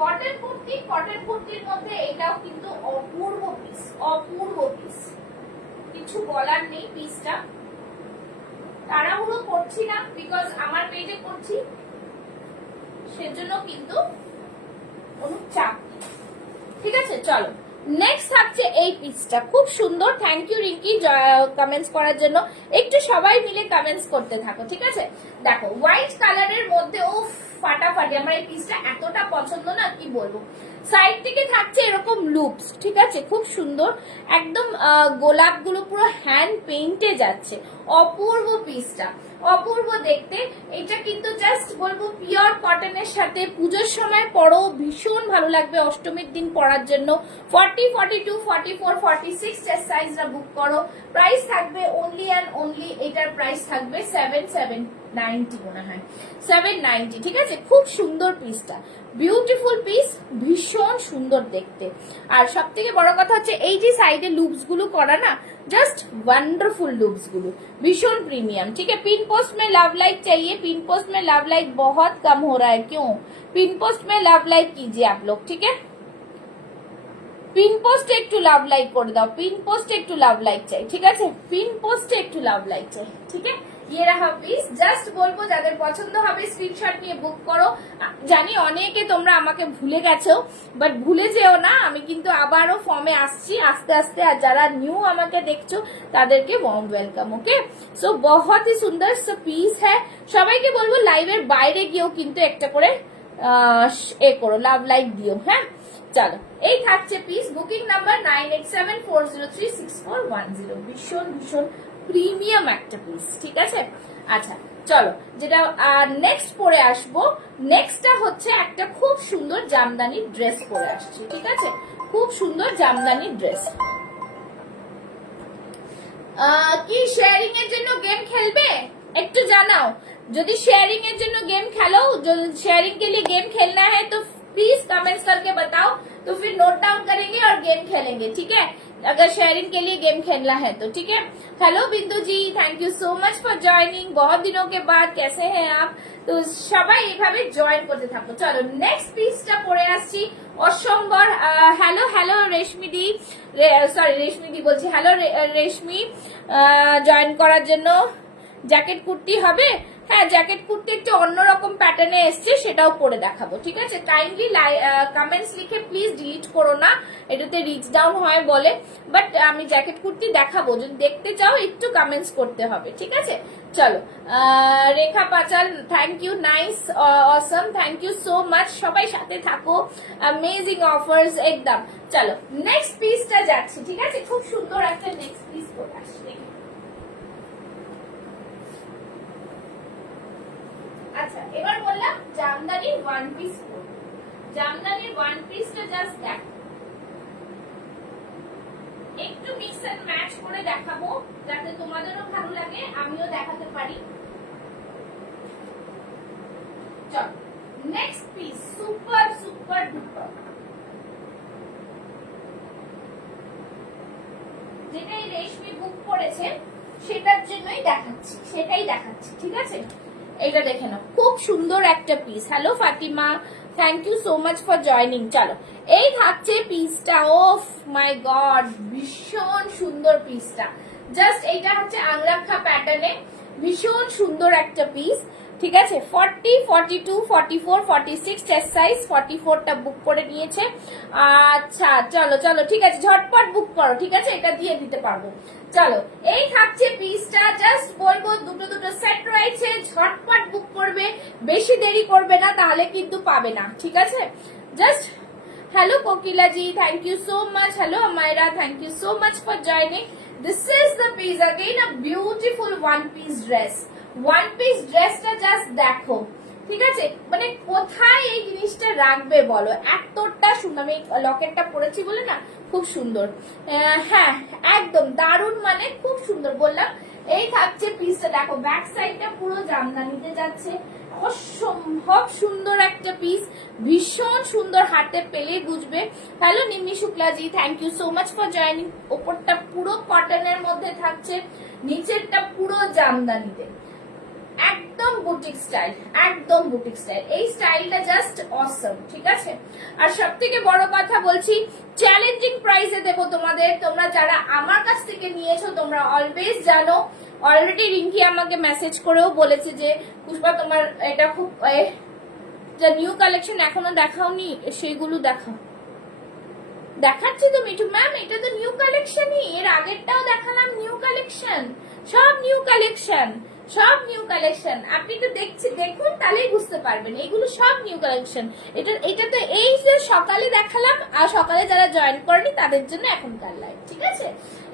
কটন কুর্তি, কটন কুর্তির মধ্যে এটাও কিন্তু অপূর্ব পিস, অপূর্ব পিস, কিছু বলার নেই, পিসটা তাড়াহুড়ো করছি না, বিকজ আমার পেজে করছি, সেজন্য কিন্তু কোনো চাপ নেই, ঠিক আছে। চলো নেক্সট থাকছে এই পিসটা, খুব সুন্দর, থ্যাংক ইউ রিঙ্কি কমেন্টস করার জন্য, একটু সবাই মিলে কমেন্টস করতে থাকো, ঠিক আছে। দেখো হোয়াইট কালারের মধ্যে, ও ফাটাফাটি, আমার এই পিসটা এতটা পছন্দ না কি বলবো। সাইড থেকে থাকছে এরকম লুপস, ঠিক আছে, খুব সুন্দর, একদম গোলাপ গুলো পুরো হ্যান্ড পেইন্টে যাচ্ছে, অপূর্ব পিসটা, অপূর্ব দেখতে। এটা কিন্তু জাস্ট বলবো পিওর কটনের সাথে পুজোর সময় পরো, ভীষণ ভালো লাগবে অষ্টমীর দিন পরার জন্য। 40, 42, 44, 46 চেস্ট সাইজটা বুক করো, প্রাইস থাকবে অনলি অ্যান্ড অনলি, এটার প্রাইস থাকবে 790 মনে হয়, 790, ঠিক আছে। খুব সুন্দর পিসটা, বিউটিফুল পিস, ভীষণ সুন্দর দেখতে। আর সব থেকে বড় কথা হচ্ছে এই যে সাইডে লুপস গুলো করা না, जस्ट वंडरफुल लुक्स गुलो, भीषण प्रीमियम, ठीक है। पिन पोस्ट में लव लाइक चाहिए, पिन पोस्ट में लव लाइक बहुत कम हो रहा है, क्यों? पिन पोस्ट में लव लाइक कीजिए आप लोग, ठीक है। पिन पोस्ट एक टू लव लाइक कर दाओ, पिन पोस्ट एक टू लव लाइक चाहिए, ठीक है। पिन पोस्ट एक टू लव लाइक चाहिए, ठीक है। ये रहा प्लीज, জাস্ট বলবো যাদের পছন্দ হবে স্ক্রিনশট নিয়ে বুক করো। জানি অনেকে তোমরা আমাকে ভুলে গেছো, বাট ভুলে যেও না, আমি কিন্তু আবারও ফর্মে আসছি আস্তে আস্তে, আর যারা নিউ আমাকে দেখছো তাদেরকে ওয়ার্ম ওয়েলকাম, ওকে। সো বহুত হি সুন্দর পিস হ্যাঁ, সবাইকে বলবো লাইভের বাইরে গিয়েও কিন্তু একটা করে এ করো, লাভ লাইক দিও, হ্যাঁ। চলো এই থাকছে পিস, বুকিং নাম্বার 9874036410, ভীষণ ভীষণ প্রিমিয়াম একটা পিস, ঠিক আছে। আচ্ছা চলো যেটা নেক্সট পরে আসবো, নেক্সটটা হচ্ছে একটা খুব সুন্দর জামদানি ড্রেস পরে আসছি, ঠিক আছে, খুব সুন্দর জামদানি ড্রেস। কি শেয়ারিং এর জন্য গেম খেলবে একটু জানাও, যদি শেয়ারিং এর জন্য গেম খেলো, শেয়ারিং के लिए गेम खेलना है तो प्लीज कमेंट्स करके बताओ, तो फिर नोट डाउन करेंगे और गेम खेलेंगे, ठीक है, अगर शेयरिंग के लिए गेम खेलना है तो, ठीक है। Hello Bindu ji, thank you so much for joining, बहुत दिनों के बाद, कैसे हैं आप? তো সবাই এইভাবে জয়েন করতে থাকো। চলো নেক্সট পিসটা পরে আসছি, অসম্ভব। হ্যালো হ্যালো রেশমিদি, সরি রেশমিদি বলছি, হ্যালো রেশমি, জয়েন করার জন্য। জ্যাকেট কুর্তি হবে? হ্যাঁ, জ্যাকেট কুর্তি একটু অন্যরকম প্যাটার্নে এসছে, সেটাও পরে দেখাবো, ঠিক আছে। কাইন্ডলি কমেন্টস লিখে প্লিজ ডিলিট করো না, এটাতে রিচ ডাউন হয় বলে, বাট আমি জ্যাকেট কুর্তি দেখাবো, যদি দেখতে চাও একটু কমেন্টস করতে হবে, ঠিক আছে। চলো Rekha Pachal, thank you, nice, awesome, thank you so much, সবাই সাথে থাকো, অ্যামেজিং অফার্স একদম। চলো নেক্সট পিসটা যাচ্ছি, ঠিক আছে, খুব সুন্দর একটা নেক্সট পিস পরে আসছি। আচ্ছা, এবার বললাম জামদানির ওয়ান পিস, জামদানির ওয়ান পিসটা জাস্ট দেখো, একটু মিক্স এন্ড ম্যাচ করে দেখাবো যাতে তোমাদেরও ভালো লাগে, আমিও দেখাতে পারি। চলো next piece, super super duper, যেটাই রেশমি বুক করেছে সেটার জন্যই দেখাচ্ছি, সেটাই দেখাচ্ছি, ঠিক আছে। এটা দেখে নাও, খুব সুন্দর একটা piece. Hello Fatima, thank you so much for joining. চলো এই থাকছে পিসটা, ওফ মাই গড, ভীষণ সুন্দর পিসটা, জাস্ট এইটা হচ্ছে আংরাক্ষা প্যাটার্নে, ভীষণ সুন্দর একটা পিস, ঠিক আছে। 40, 42, 44, 46 চেস্ট সাইজ, 44টা বুক করে নিয়েছে। আচ্ছা চলো চলো, ঠিক আছে, ঝটপট বুক করো, ঠিক আছে, এটা দিয়ে দিতে পারবো। চলো এই থাকছে পিসটা, জাস্ট বলবো দুটো দুটো সেট রয়েছে, ঝটপট বুক করবে, বেশি দেরি করবে না, তাহলে কিন্তু পাবে না, ঠিক আছে। Just hello Kokila ji, thank you so much, hello Amaira, thank you so much for joining. This is the piece, again a beautiful one piece dress, one piece ড্রেসটা জাস্ট দেখো, ঠিক আছে, মানে কোথায় এই জিনিসটা রাখবে বলো, এতটা সুন্দর। আমি লকেটটা পরেছি বলে না, খুব সুন্দর, হ্যাঁ একদম দারুণ, মানে খুব সুন্দর বললাম। এই থাকছে পিসটা, দেখো ব্যাক সাইডটা পুরো জামদানিতে যাচ্ছে, অসম্ভব সুন্দর একটা পিস, ভীষণ সুন্দর, হাতে পেলেই বুঝবে। Hello Nimmi Shukla ji, thank you so much for joining. ওপরটা পুরো কটনের মধ্যে থাকছে, নিচেরটা পুরো জামদানিতে, একদম বুটিক স্টাইল, একদম বুটিক স্টাইল, এই স্টাইলটা জাস্ট অসম, ঠিক আছে। আর সব থেকে বড় কথা বলছি, চ্যালেঞ্জিং প্রাইসে দেবো তোমাদের, তোমরা যারা আমার কাছ থেকে নিয়েছো তোমরা অলওয়েজ জানো, অলরেডি রিঙ্কি আমাকে মেসেজ করেও বলেছে যে পুষ্পা তোমার এটা খুব নিউ কালেকশন এখনো দেখাওনি, সেইগুলো দেখাও। দেখাচ্ছি তো মিঠু ম্যাম, এটা তো নিউ কালেকশনই, এর আগেরটাও দেখালাম নিউ কালেকশন, সব নিউ কালেকশন, সব নিউ কালেকশন, আপনি তো দেখুন তাহলেই বুঝতে পারবেন, এগুলো সব নিউ কালেকশন। এটা তো এই যে সকালে দেখালাম, আর সকালে যারা জয়েন করেনি তাদের জন্য এখনকার লাইভ, ঠিক আছে।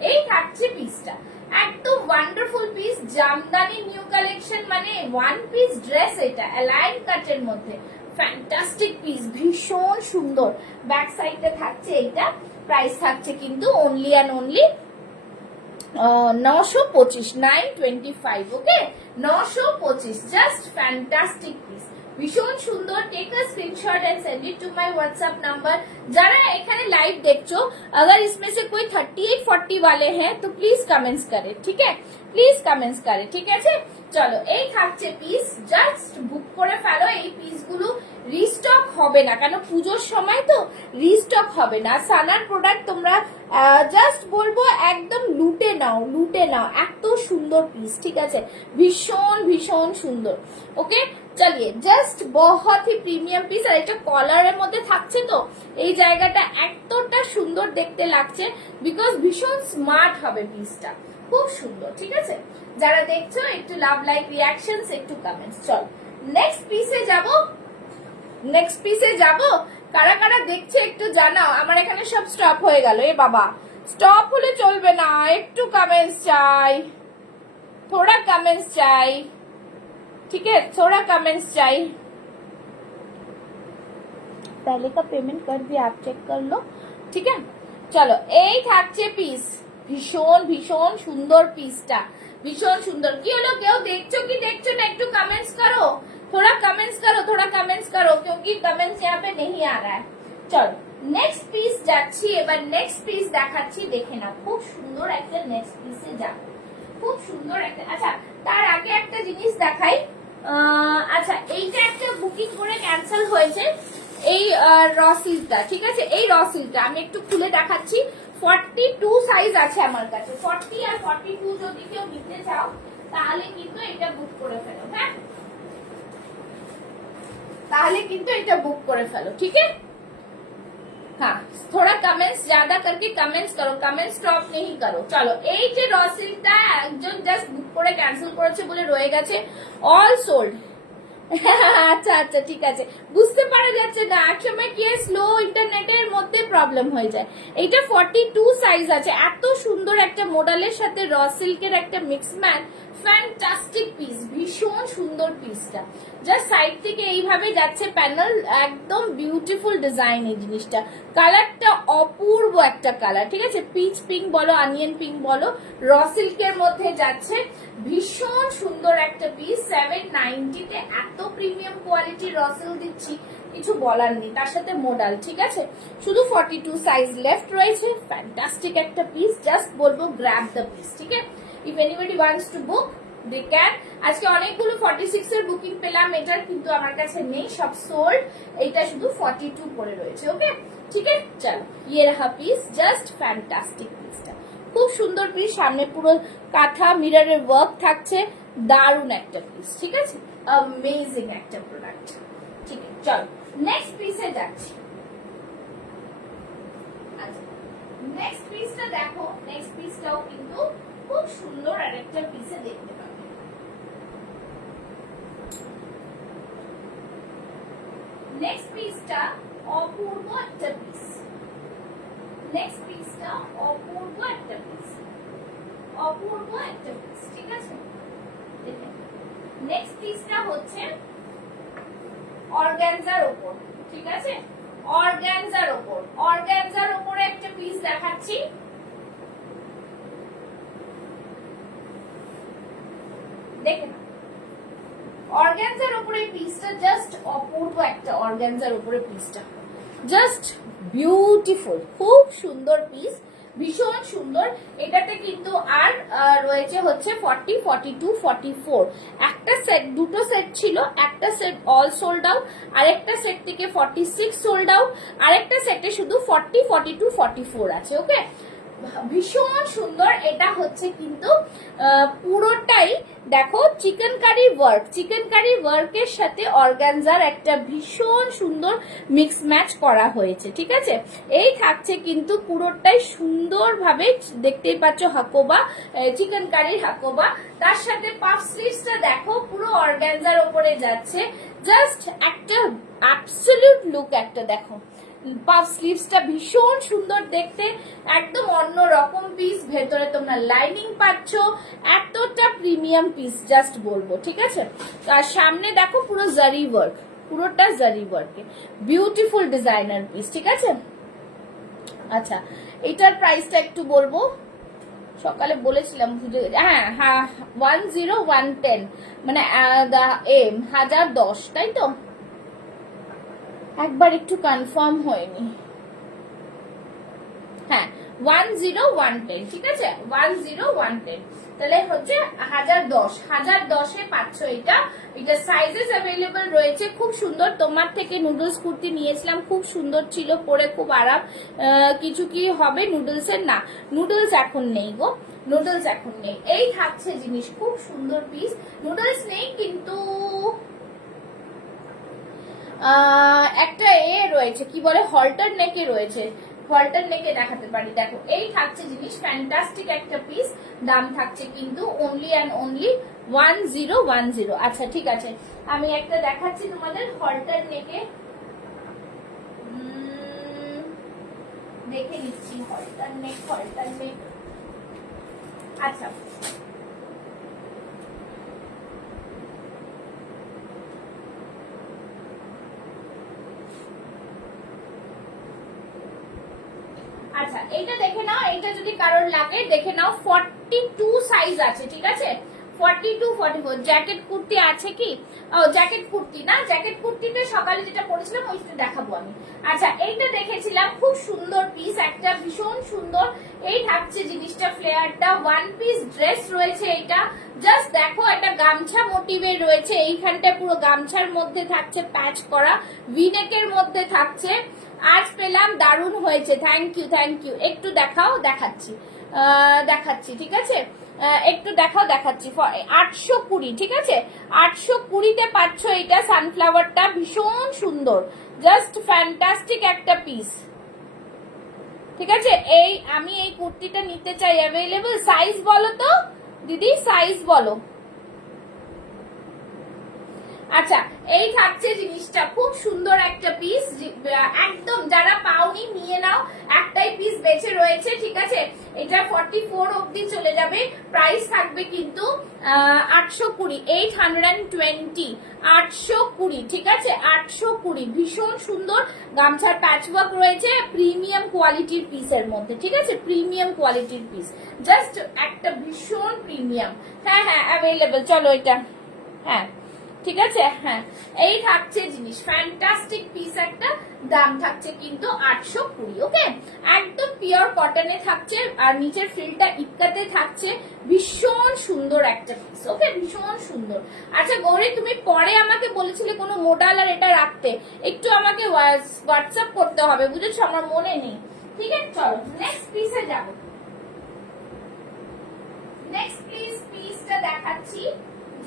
এই থাকছে পিসটা, একদম wonderful piece, Jamdani new collection, মানে ওয়ান পিস ড্রেস, এটা অ্যালাইন কাটের মধ্যে, ফ্যান্টাস্টিক পিস, ভীষণ সুন্দর। ব্যাক সাইডে থাকছে এইটা, প্রাইস থাকছে কিন্তু only and only 925, 925, okay, 925, just fantastic piece, ভীষণ সুন্দর। Take a screenshot and send it to my WhatsApp number. যারা এখানে লাইভ দেখছো, अगर इसमें से कोई 38, 40 वाले हैं तो प्लीज कमेंट्स करें, ठीक है, প্লিজ কমেন্টস করে, ঠিক আছে। চলো এই থাকছে পিস, জাস্ট বুক করে ফেলো, এই পিসগুলো রিস্টক হবে না, কেন পুজোর সময় তো রিস্টক হবে না। সানার প্রোডাক্ট তোমরা জাস্ট বলবো একদম লুটে নাও, লুটে নাও, এত সুন্দর পিস, ঠিক আছে, ভীষণ ভীষণ সুন্দর, ওকে। চলিয়ে জাস্ট বহুত হি প্রিমিয়াম পিস, আর এটা কলারের মধ্যে থাকছে তো এই জায়গাটা এতটা সুন্দর দেখতে লাগছে, বিকজ ভীষণ স্মার্ট হবে পিসটা, খুব সুন্দর, ঠিক আছে। যারা দেখছো একটু লাভ লাইক রিয়াকশনস, একটু কমেন্টস। চল নেক্সট পিসে যাব, নেক্সট পিসে যাব। কারা কারা দেখছে একটু জানাও, আমার এখানে সব স্টপ হয়ে গেল, এ বাবা স্টপ হলে চলবে না, একটু কমেंट्स চাই, थोड़ा कमेंट्स চাই, ठीक है, थोड़ा कमेंट्स চাই। पहले का पेमेंट कर दिया, आप चेक कर लो, ठीक है। চলো এই থাকছে পিস, ভীষণ ভীষণ সুন্দর পিসটা, ভীষণ সুন্দর। কি হলো, কেউ দেখছো কি দেখছো না একটু কমেন্টস করো, थोड़ा कमेंट्स करो क्योंकि कमेंट्स यहाँ पे नहीं आ रहा है। চলো নেক্সট পিস যাচ্ছি, এবার নেক্সট পিস দেখাচ্ছি, দেখে না খুব সুন্দর একটা নেক্সট পিসে যাব, খুব সুন্দর একটা। আচ্ছা তার আগে একটা জিনিস দেখাই, আচ্ছা এইটা একটা বুকিং করে ক্যান্সেল হয়েছে, এই রসিলটা, ঠিক আছে, এই রসিলটা আমি একটু খুলে দেখাচ্ছি। 42 সাইজ আছে আমার কাছে, 40 আর 42 যদি কেউ নিতে চাও তাহলে কিন্তু এটা বুক করে ফেলো। হ্যাঁ তাহলে কিন্তু এটা বুক করে ফেলো, ठीक है। हाँ थोड़ा कमेंट्स ज्यादा करके कमेंट्स करो, कमेंट स्टॉप नहीं करो। चलो এই যে রসিলটা একজন জাস্ট বুক করে ক্যান্সেল করেছে বলে রয়ে গেছে, অল সোল্ড। আচ্ছা আচ্ছা ঠিক আছে, বুঝতে পারা যাচ্ছে না, একসময় কি স্লো ইন্টারনেটের মধ্যে প্রবলেম হয়ে যায়। এটা 42 সাইজ আছে, এত সুন্দর একটা মডেলের সাথে র সিল্কের একটা মিক্স ম্যাচ, ফ্যান্টাস্টিক পিস, ভীষণ সুন্দর পিসটা। জাস্ট সাইড থেকে এইভাবে যাচ্ছে প্যানেল, একদম বিউটিফুল ডিজাইন এই জিনিসটা। কালারটা অপূর্ব একটা কালার, ঠিক আছে, পিচ পিঙ্ক বলো অনিয়ন পিঙ্ক বলো, র সিল্কের মধ্যে যাচ্ছে, ভীষণ সুন্দর একটা পিস। 790 তে এত প্রিমিয়াম কোয়ালিটির রসেল দিচ্ছি, কিছু বলার নেই। তার সাথে মডেল, ঠিক আছে, শুধু 42 সাইজ লেফট রয়েছে, ফ্যান্টাস্টিক একটা পিস। জাস্ট বলবো গ্র্যাব দ্য পিস, ঠিক আছে। If anybody wants to book they can. আজকে অনেকগুলো 46 এর বুকিং পেলাম, এটার কিন্তু আমার কাছে নেই, সব সোল্ড। এইটা শুধু 42 করে রয়েছে, ওকে ঠিক আছে। চলো ये रहा পিস, জাস্ট ফ্যান্টাস্টিক পিসটা, খুব সুন্দর পিস, সামনে পুরো কাঁথা মিররের ওয়ার্ক থাকছে, দারুণ একটা পিস, ঠিক আছে, অ্যামেজিং একটা প্রোডাক্ট, ঠিক আছে। চলো নেক্সট পিসে যাচ্ছি। আচ্ছা নেক্সট পিসটা দেখো, নেক্সট পিসটাও কিন্তু খুব সুন্দর আরেকটা পিসে দেখতে পাবে। নেক্সট পিসটা অপূর্ব একটা পিস, নেক্সট পিসটা অপূর্ব একটা পিস, অপূর্ব একটা পিস, ঠিক আছে। দেখেন নেক্সট পিসটা হচ্ছে অর্গানজার উপর, ঠিক আছে, অর্গানজার উপর, অর্গানজার উপরে একটা পিস দেখাচ্ছি। দেখেন অর্গানজার উপরে পিসটা জাস্ট অপূর্ব একটা, অর্গানজার উপরে পিসটা জাস্ট বিউটিফুল, খুব সুন্দর পিস, ভীষণ সুন্দর। এটাতে কিন্তু আর রয়েছে হচ্ছে 40, 42, 44, একটা সেট, দুটো সেট ছিল, একটা সেট অল সোল্ড আউট, আরেকটা সেট থেকে 46 সোল্ড আউট, আরেকটা সেটে শুধু 40, 42, 44 আছে, ওকে। ভীষণ সুন্দর। এটা হচ্ছে কিন্তু পুরোটাই দেখো chicken curry work, chicken curry ওয়ার্কের সাথে অর্গানজার একটা ভীষণ সুন্দর মিক্স ম্যাচ করা হয়েছে, ঠিক আছে। এই থাকছে কিন্তু পুরোটাই সুন্দরভাবে, দেখতেই পাচ্ছ হাকোবা, চিকেন কারির হাকোবা, তার সাথে পাফ স্লিভসটা দেখো পুরো অর্গানজার উপরে যাচ্ছে, জাস্ট একটা অ্যাবসলিউট লুক একটা দেখো। পাফ স্লিভসটা ভীষণ সুন্দর দেখতে, একদম অন্য রকম পিস, ভেতরে তোমরা লাইনিং পাচ্ছ, এতটা প্রিমিয়াম পিস জাস্ট বলবো, ঠিক আছে। আর সামনে দেখো পুরো জারি ওয়ার্ক, পুরোটা জারি ওয়ার্কে, বিউটিফুল ডিজাইনার পিস, ঠিক আছে। আচ্ছা এটার প্রাইসটা একটু বলবো, সকালে বলেছিলাম বুঝে, হ্যাঁ হ্যাঁ 10110, মানে 1010, তাই তো, একবার একটু কনফার্ম হয়নি, হ্যাঁ 10110, ঠিক আছে, 10110, তাহলে হচ্ছে 1010 পাচ্ছ এটা। এটা সাইজেস অ্যাভেলেবল রয়েছে, খুব সুন্দর। তোমার থেকে নুডলস কুর্তি নিয়েছিলাম, খুব সুন্দর ছিল, পরে খুব আরাম। কিছু কি হবে নুডলস এর? না, নুডলস এখন নেই গো, নুডলস এখন নেই। এই থাকছে জিনিস, খুব সুন্দর পিস, নুডলস নেই কিন্তু একটা রয়েছে, কি বলে, হল্টার নেকে রয়েছে, হল্টার নেকে দেখাতে পারি। দেখো এই থাকছে জিনিস, ফ্যান্টাস্টিক একটা পিস, দাম থাকছে কিন্তু অনলি অ্যান্ড অনলি 1010। আচ্ছা ঠিক আছে, আমি একটা দেখাচ্ছি তোমাদের হল্টার নেকে, দেখে নিচ্ছি হল্টার নেক, হল্টার নেক। আচ্ছা আচ্ছা এইটা দেখে নাও, এইটা যদি কারোর লাগে দেখে নাও, 42 সাইজ আছে, ঠিক আছে, 42 44 জ্যাকেট কুর্তি আছে কি? ও জ্যাকেট কুর্তি না, জ্যাকেট কুর্তিটা সকালে যেটা পরেছিলাম ওইটা দেখাবো আমি। আচ্ছা এইটা দেখেছিলাম, খুব সুন্দর পিস একটা, ভীষণ সুন্দর। এই থাকছে জিনিসটা, ফ্লেয়ারটা, ওয়ান পিস ড্রেস রয়েছে এটা। জাস্ট দেখো, একটা গামছা মোটিভের রয়েছে, এইখানটায় পুরো গামছার মধ্যে থাকছে প্যাচ করা, ভিনেকের মধ্যে থাকছে। আজ পেলাম, দারুণ হয়েছে, থ্যাংক ইউ থ্যাংক ইউ। একটু দেখাও, দেখাচ্ছি দেখাচ্ছি, ঠিক আছে একটু দেখাও, দেখাচ্ছি। 820, ঠিক আছে 820-তে পাচ্ছ এটা সানফ্লাওয়ারটা, ভীষণ সুন্দর, জাস্ট ফ্যান্টাস্টিক একটা পিস, ঠিক আছে। আমি এই কুর্তিটা নিতে চাই, অ্যাভেলেবল সাইজ বলো তো দিদি, সাইজ বলো। আচ্ছা এই থাকছে জিনিসটা, খুব সুন্দর একটা পিস, একদম যারা পাওনি নিয়ে নাও, একটাই পিস বেঁচে রয়েছে, ঠিক আছে। এটা 44 অবধি চলে যাবে, প্রাইস থাকবে কিন্তু 820, 820, 820, ঠিক আছে 820। ভীষণ সুন্দর গামছার প্যাচওয়ার্ক রয়েছে, প্রিমিয়াম কোয়ালিটির পিসের মধ্যে, ঠিক আছে, প্রিমিয়াম কোয়ালিটির পিস, জাস্ট একটা ভীষণ প্রিমিয়াম। হ্যাঁ হ্যাঁ অ্যাভেলেবল, চলো এটা, হ্যাঁ ঠিক আছে। হ্যাঁ এই থাকছে জিনিস, ফ্যান্টাস্টিক পিস একটা, দাম থাকছে কিন্তু 820, ওকে। একদম পিওর কটনে থাকছে, আর নিচের ফিলটা ইক্কাতে থাকছে, ভীষণ সুন্দর একটা পিস, ওকে, ভীষণ সুন্দর। আচ্ছা গৌরী, তুমি পরে আমাকে বলেছিলে কোনো মডেল আর এটা রাখতে, একটু আমাকে হোয়াটসঅ্যাপ করতে হবে, বুঝেছো, আমার মনে নেই, ঠিক আছে। চলো নেক্সট পিসে যাবো। নেক্সট পিসটা দেখাচ্ছি,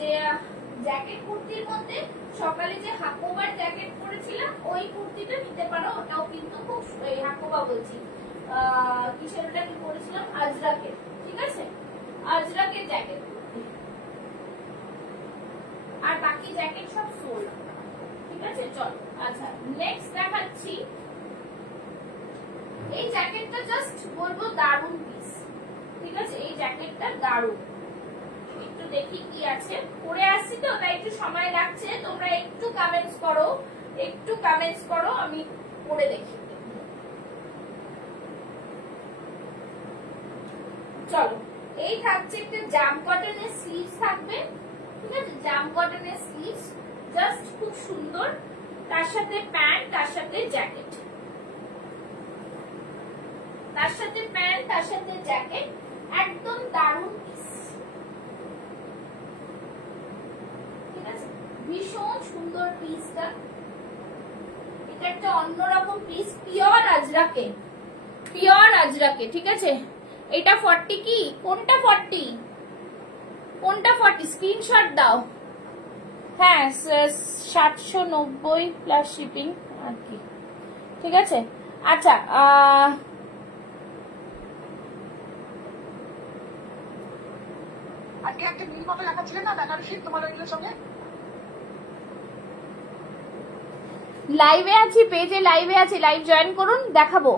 যে জ্যাকেট কুর্তির মধ্যে সকালে যে হাকোবার জ্যাকেট পরেছিলাম ওই কুর্তিটা নিতে পারো, ওটাও কিন্তু খুব, হাকোবা বলছি, কিসের ওটা কি পরেছিলাম, আজরাকের, ঠিক আছে, আজরাকের জ্যাকেট কুর্তি, আর বাকি জ্যাকেট সব সোল, ঠিক আছে। চলো আচ্ছা নেক্সট দেখাচ্ছি, এই জ্যাকেটটা জাস্ট বলবো দারুণ পিস, ঠিক আছে, এই জ্যাকেটটা দারুণ। একটু দেখি কি আছে, পরে আসছি তো তাই একটু সময় লাগছে, তোমরা একটু কমেন্টস করো, একটু কমেন্টস করো, আমি পরে দেখি। চলো এই থাকছে একটা জাম কটনের স্লিভস থাকবে, ঠিক আছে, জাম কটনের স্লিভস, জাস্ট খুব সুন্দর, তার সাথে প্যান্ট, তার সাথে জ্যাকেট, তার সাথে প্যান্ট, তার সাথে জ্যাকেট, একদম দারুণ পিস, ঠিক আছে, ভীষণ সুন্দর পিসটা। এটা একটা অন্যরকম পিস, পিওর আজরাকে, পিওর আজরাকে, ঠিক আছে। এটা 40 কি, কোনটা 40, কোনটা 40, স্ক্রিনশট দাও। হ্যাঁ 790 প্লাস শিপিং আর কি, ঠিক আছে। আচ্ছা আজকে একটা মিল মতো দেখাচ্ছিলেন না বেনারসি, তোমার ওইগুলোর সঙ্গে লাইভে আছি, পেজে লাইভে আছি, লাইভ জয়েন করুন, দেখাবো,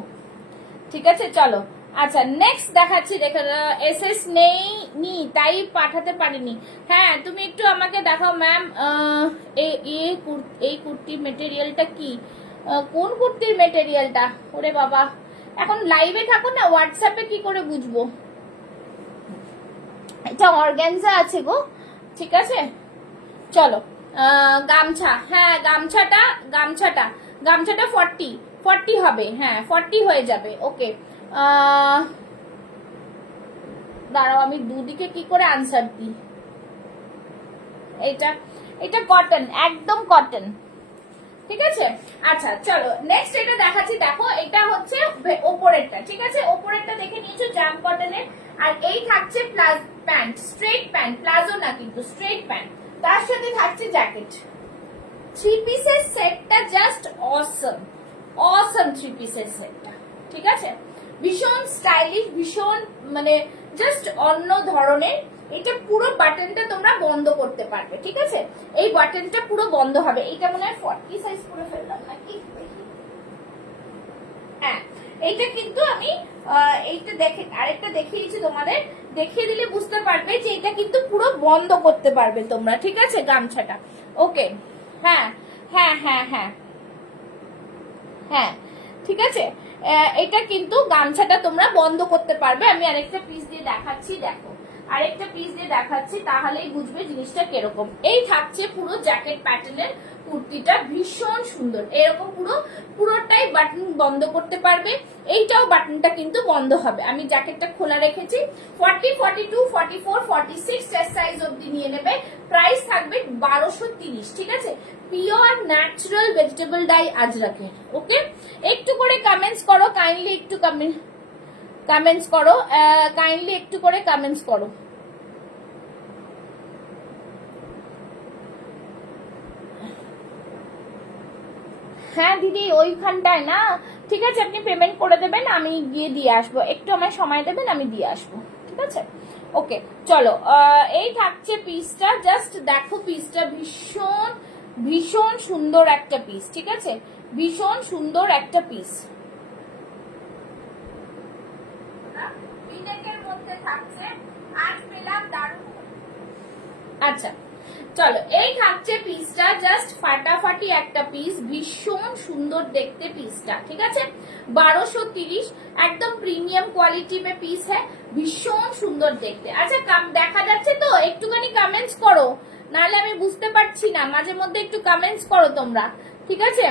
ঠিক আছে। চলো আচ্ছা নেক্সট দেখাচ্ছি, দেখো এসএস নেই তাই পাঠাতে পারিনি। হ্যাঁ তুমি একটু আমাকে দেখাও ম্যাম, এই কুর্তি মেটেরিয়ালটা কি, কোন কুর্তির মেটেরিয়ালটা, ওরে বাবা, এখন লাইভে থাকো না, হোয়াটসঅ্যাপে কি করে বুঝবো। এটা অর্গানজা আছে গো, ঠিক আছে। চলো গামছা, হ্যাঁ গামছাটা 40 হবে, হ্যাঁ 40 হয়ে যাবে, ওকে। দাঁড়াও আমি দুদিকে কি করে আনসার দিই। এটা কটন, একদম কটন, ঠিক আছে। আচ্ছা চলো নেক্সট এটা দেখাচ্ছি, দেখো এটা হচ্ছে ওপরেরটা, ঠিক আছে, ওপরেরটা দেখে নিয়েছো জাম কটনের, আর এই থাকছে প্যান্ট, স্ট্রেট প্যান্ট, প্লাজো না কিন্তু স্ট্রেট প্যান্ট, তার সাথে থাকছে জ্যাকেট। 3 পিসের সেটটা জাস্ট অসম, অসম 3 পিসের সেটটা, ঠিক আছে, ভীষণ স্টাইলিশ, ভীষণ মানে জাস্ট অন্য ধরনের। এটা পুরো বাটনটা তোমরা বন্ধ করতে পারবে, ঠিক আছে, এই বাটনটা পুরো বন্ধ হবে। এটা মনে হয় 40 সাইজ করে ফেললাম নাকি, হ্যাঁ এইটা কিন্তু আমি এইটা দেখে আরেকটা দেখিয়েছি তোমাদের, দেখিয়ে দিলে বুঝতে পারবে যে এটা কিন্তু পুরো বন্ধ করতে পারবে তোমরা, ঠিক আছে, গামছাটা, ওকে। হ্যাঁ হ্যাঁ হ্যাঁ হ্যাঁ হ্যাঁ ঠিক আছে, এটা কিন্তু গামছাটা তোমরা বন্ধ করতে পারবে। আমি আরেকটা পিস দিয়ে দেখাচ্ছি, দেখো আরেকটা পিস দিয়ে দেখাচ্ছি, তাহলেই বুঝবে জিনিসটা কিরকম। এই থাকছে পুরো জ্যাকেট প্যাটার্নের কুর্তিটা, ভীষণ সুন্দর। এরকম পুরোটাই বাটন বন্ধ করতে পারবে, এইটাও বাটনটা কিন্তু বন্ধ হবে। আমি জ্যাকেটটা খোলা রেখেছি। 40, 42, 44, 46 চেস্ট সাইজ অবধি নিয়ে নেবে। প্রাইস থাকবে 1230, ঠিক আছে? পিওর ন্যাচারাল ভেজিটেবল ডাই আজরাকের। ওকে, একটু করে কমেন্টস করো কাইন্ডলি, একটু কমেন্টস করো কাইন্ডলি, একটু করে কমেন্টস করো। হ্যাঁ দিদি ওইখানটায় না, ঠিক আছে, আপনি পেমেন্ট করে দেবেন, আমি গিয়ে দিয়ে আসবো। একটু আমার সময় দেবেন, আমি দিয়ে আসবো, ঠিক আছে? ওকে চলো, এই থাকছে পিসটা। জাস্ট দেখো পিসটা, ভীষণ ভীষণ সুন্দর একটা পিস, ঠিক আছে? ভীষণ সুন্দর একটা পিস। মধ্যে থাকছে, আজ পেলাম দারুণ। আচ্ছা চলো, এই থাকছে পিসটা, জাস্ট ফাটাফাটি একটা পিস, ভীষণ সুন্দর দেখতে পিসটা, ঠিক আছে? 1230, একদম প্রিমিয়াম কোয়ালিটি মে পিস হ্যাঁ, ভীষণ সুন্দর দেখতে। আচ্ছা দেখা যাচ্ছে তো? একটুখানি কমেন্টস করো, নাহলে আমি বুঝতে পারছি না। মাঝে মধ্যে একটু কমেন্টস করো তোমরা, ঠিক আছে?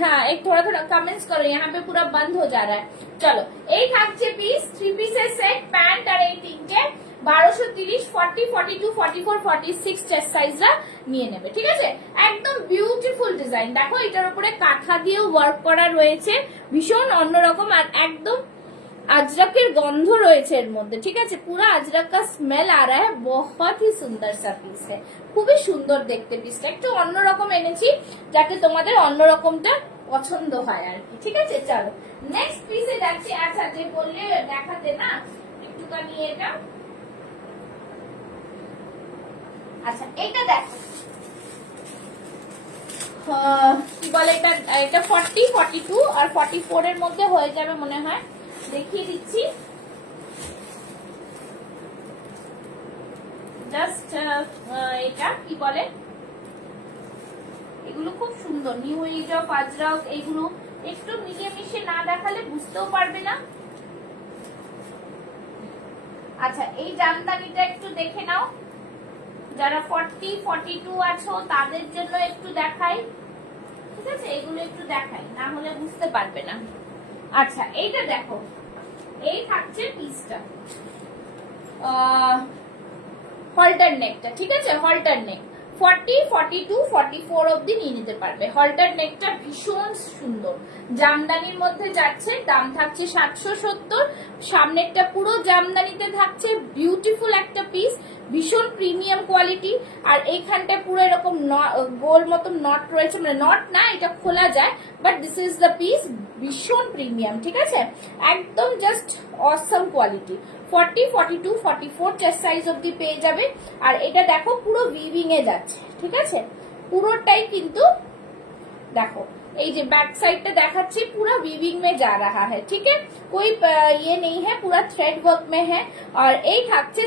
হ্যাঁ এক थोड़ा थोड़ा कमेंट्स करो, यहाँ पे पूरा बंद हो जा रहा है। चलो এই থাকছে পিস, 3 পিসের সেট, প্যান্ট আর এই তিনটে 1230, 40, 42, 44, 46 চেস্ট সাইজরা নিয়ে নেবে, ঠিক আছে? একদম বিউটিফুল ডিজাইন। দেখো এটার উপরে কাঁথা দিয়েও ওয়ার্ক করা রয়েছে, ভীষণ অন্যরকম। আর একদম अजरक गंध रही मध्य, ठीक है? पूरा अजरक का स्मेल आ रहा है, बहुत ही सुंदर सा पीस है, खूब ही सुंदर देखते पीसटा एक अन्यरकम এনেছি যাতে তোমাদের অন্যরকমটা পছন্দ হয় আর কি, ঠিক আছে? চলো নেক্সট পিসে যাচ্ছি। আচ্ছা যে বললে দেখাতে না একটুখানি এটা, আচ্ছা এইটা দেখো কি বলে এটা, এটা 40, 42 আর 44 এর মধ্যে হয়ে যাবে মনে হয়, দেখিয়ে দিচ্ছি। জাস্ট এটা কি বলে, এগুলো খুব সুন্দর, নিউ এজ অফ আজরাক, এগুলো একটু মিশে না দেখালে বুঝতেও পারবে না। আচ্ছা এই জামদানিটা একটু দেখে নাও, যারা 40, 42 আছো তাদের জন্য একটু দেখাই, ঠিক আছে? এগুলো একটু দেখাই, না হলে বুঝতে পারবে না। আচ্ছা এইটা দেখো, এই থাকছে পিসটা, হল্টার নেকটা, ঠিক আছে? হল্টার নেক 40, 42, 44 অবধি নিয়ে নিতে পারবে। হল্টার নেকটা ভীষণ সুন্দর, জামদানির মধ্যে যাচ্ছে, দাম থাকছে 770। সামনেরটা পুরো জামদানিতে থাকছে, বিউটিফুল একটা পিস, ভীষণ প্রিমিয়াম কোয়ালিটি। আর এইখানটা পুরো এরকম গোল মতন নট রয়েছে, মানে নট না, এটা খোলা যায়, but this is the piece, ভীষণ প্রিমিয়াম, ঠিক আছে? একদম জাস্ট অসম কোয়ালিটি। 40, 42, 44 চেস্ট সাইজ অবধি পেয়ে যাবে। আর এটা দেখো পুরো উইভিং এ যাচ্ছে, ঠিক আছে? পুরোটাই কিন্তু देखो এই যে बैक साइड पे দেখাচ্ছি पूरा वीविंग में जा रहा है, ठीक है? कोई ये नहीं है, पूरा थ्रेड वर्क में है। और এই থাকছে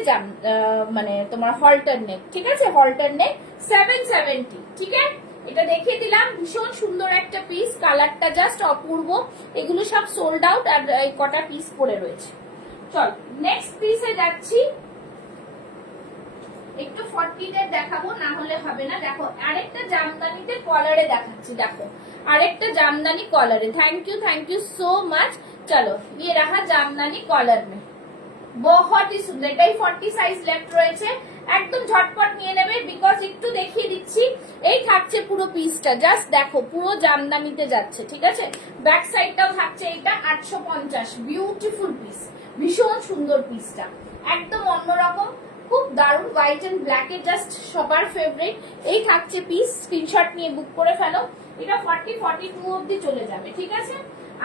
মানে তোমার হল্টার নেক, ঠিক আছে? হল্টার নেক 770, ঠিক আছে? এটা দেখিয়ে দিলাম, ভীষণ সুন্দর একটা পিস, কালারটা জাস্ট অপূর্ব। এগুলো সব সোল্ড আউট আর এই কটা পিস পড়ে রয়েছে। চল নেক্সট পিসে যাচ্ছি, একটু 40 তে দেখাবো, না হলে হবে না। দেখো আরেকটা জামদানিতে কলারে দেখাচ্ছি, দেখো আরেকটা জামদানি কলারে। Thank you so much. चलो ये रहा জামদানি কলার में, बहुत ही सुंदर। এটাই 40 সাইজ লেফট রয়েছে, একদম ঝটপট নিয়ে নেবে, বিকজ একটু দেখিয়ে দিচ্ছি। এই থাকছে পুরো পিসটা, জাস্ট দেখো পুরো জামদানিতে যাচ্ছে, ঠিক আছে? ব্যাক সাইডটাও থাকছে, এটা 850, বিউটিফুল পিস, ভীষণ সুন্দর পিসটা, একদম অন্যরকম, খুব দারুণ, হোয়াইট এন্ড ব্ল্যাক এ জাস্ট সবার ফেভারিট। এই থাকছে পিস, স্ক্রিনশট নিয়ে বুক করে ফেলো, এটা 40, 42 অবধি চলে যাবে, ঠিক আছে?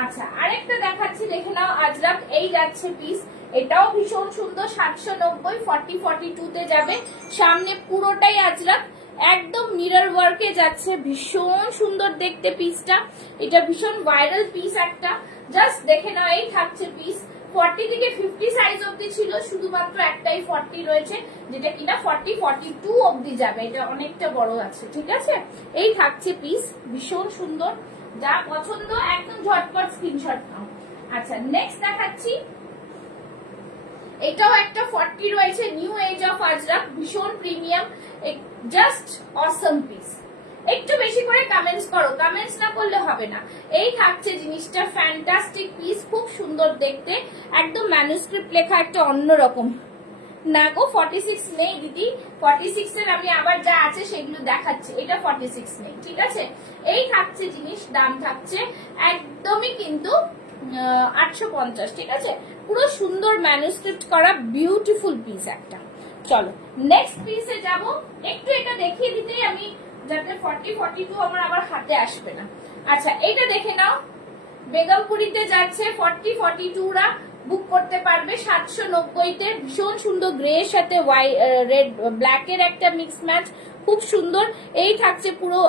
আচ্ছা আরেকটা দেখাচ্ছি, দেখে নাও আজরাক। এই যাচ্ছে পিস, এটাও ভীষণ সুন্দর, 790, 40, 42 তে যাবে। সামনে পুরোটাই আজরাক, একদম মিরর ওয়ার্কে যাচ্ছে, ভীষণ সুন্দর দেখতে পিসটা। এটা ভীষণ ভাইরাল পিস একটা, জাস্ট দেখে নাও। এই থাকছে পিস, 40 থেকে 50 সাইজ অবধি ছিল, শুধুমাত্র একটাই 40 রয়েছে, যেটা কিনা 40, 42 অবধি যাবে, এটা অনেকটা বড় আছে, ঠিক আছে? এই থাকছে পিস, ভীষণ সুন্দর, যা পছন্দ একদম ঝটপট স্ক্রিনশট নাও। আচ্ছা নেক্সট দেখাচ্ছি, এটাও একটা 40 রয়েছে, নিউ এজ অফ আজরাক, ভীষণ প্রিমিয়াম, জাস্ট অসম পিস। একটু বেশি করে কমেন্টস করো, কমেন্টস না করলে হবে না। এই থাকছে জিনিসটা, ফ্যান্টাস্টিক পিস, খুব সুন্দর দেখতে, একদম ম্যানুস্ক্রিপ্ট লেখা, একটা অন্যরকম। না গো 46 নেই দিদি, 46 এর আমি আবার যা আছে সেগুলো দেখাচ্ছি, এটা 46 নেই, ঠিক আছে। এই থাকছে জিনিস, দাম থাকছে একদমই কিন্তু 850, ঠিক আছে। পুরো সুন্দর ম্যানুস্ক্রিপ্ট করা বিউটিফুল পিস একটা। চলো নেক্সট পিসে যাব, একটু এটা দেখিয়ে দিতেই আমি, যাতে 40-42 আমার আবার হাতে আসবে না। আচ্ছা এটা দেখে নাও, বেগমপুরিতে যাচ্ছে 40-42 রা বুক করতে পারবে 790-তে। ভীষণ সুন্দর গ্রে এর সাথে রেড ব্ল্যাক এর একটা মিক্স ম্যাচ, খুব সুন্দর। এই থাকছে পুরো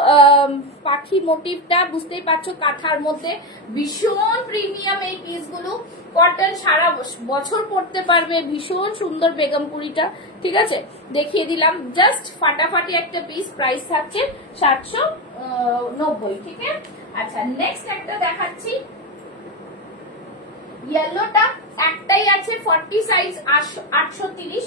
পাখি মোটিভটা, বুঝতেই পারছো, কাঁথার মধ্যে, ভীষণ প্রিমিয়াম এই পিসগুলো। কটন, সারা বছর পরতে পারবে, ভীষণ সুন্দর বেগমপুরিটা, ঠিক আছে। দেখিয়ে দিলাম, জাস্ট ফাটাফাটি একটা পিস, প্রাইস থাকছে 790, ঠিক আছে। আচ্ছা নেক্সট একটা দেখাচ্ছি, ইয়েলোটা একটাই আছে, 40 সাইজ, 830,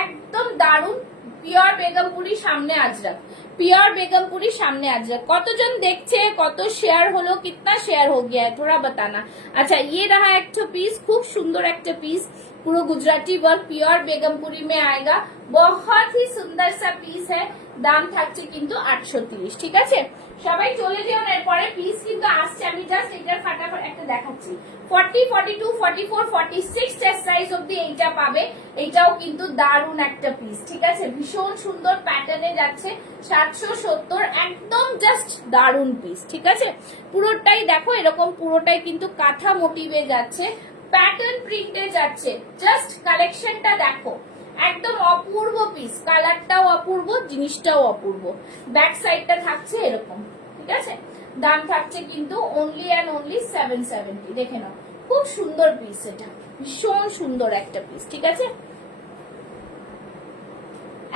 একদম দারুন, পিওর বেগমপুরি, সামনে আজরাক, পিওর বেগমপুরি সামনে আজরাক। কতজন দেখছে, কত শেয়ার হলো, कितना शेयर हो गया है थोड़ा बताना। अच्छा ये रहा एक पीस, खूब सुंदर एक पीस, पूरा गुजराती वर्क, प्योर बेगमपुरी में आएगा, बहुत ही सुंदर सा पीस है। দাম থাকছে কিন্তু 830, ঠিক আছে। সবাই চলে যেও, এরপরে পিস কিন্তু আসছে, আমি জাস্ট এটার ফাটাফাট একটা দেখাচ্ছি। 40, 42, 44, 46 চেস্ট সাইজ অবধি এইটা পাবে। এটাও কিন্তু দারুণ একটা পিস, ঠিক আছে, ভীষণ সুন্দর প্যাটার্নে যাচ্ছে, 770, একদম জাস্ট দারুণ পিস, ঠিক আছে। পুরোটাই দেখো এরকম, পুরোটাই কিন্তু কাঁথা মোটিভে যাচ্ছে, প্যাটার্ন প্রিন্টে যাচ্ছে, জাস্ট কালেকশনটা দেখো, একদম অপূর্ব পিস, কালারটাও অপূর্ব, জিনিসটাও অপূর্ব। ব্যাক সাইডটা থাকছে এরকম, ঠিক আছে। দাম থাকছে কিন্তু অনলি অ্যান্ড অনলি 770, দেখে নাও, খুব সুন্দর পিস, এটা ভীষণ সুন্দর একটা পিস, ঠিক আছে।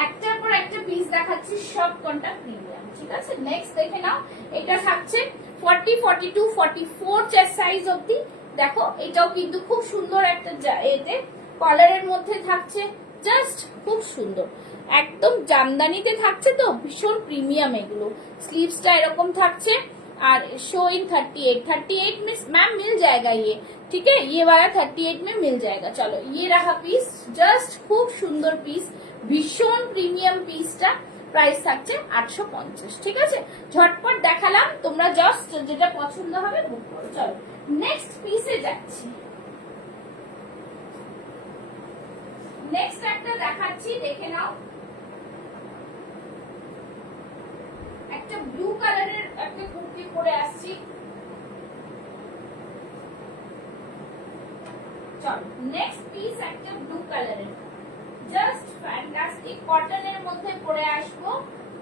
একটার পর একটা পিস দেখাচ্ছি, সব কোনটা প্রিমিয়াম, ঠিক আছে। নেক্সট দেখে নাও, এটা থাকছে 40, 42, 44 চেস্ট সাইজ অবধি, দেখো এটাও কিন্তু খুব সুন্দর একটা, এতে কলারের মধ্যে থাকছে, জাস্ট খুব সুন্দর, একদম জামদানিতে থাকছে, তো ভীষণ প্রিমিয়াম এগুলো। স্লিভসটা এরকম থাকছে, আর शो इन 38 में मैम मिल जाएगा ये, ठीक है, ये वाला 38 में मिल जाएगा। चलो ये रहा पीस, जस्ट खूब सुंदर পিস, ভীষণ প্রিমিয়াম পিসটা, প্রাইস থাকছে 850, ঠিক আছে। ঝটপট দেখালাম, তোমরা জাস্ট যেটা পছন্দ হবে বুক করো। চলো নেক্সট পিসে যাচ্ছি, নেক্সট একটা দেখাচ্ছি, দেখে নাও, একটা ব্লু কালারের একটা কুর্তি পরে আসছি। চলো নেক্সট পিস একটা ব্লু কালারের, জাস্ট ফ্যান্টাস্টিক, কটনের মধ্যে পরে আসবো,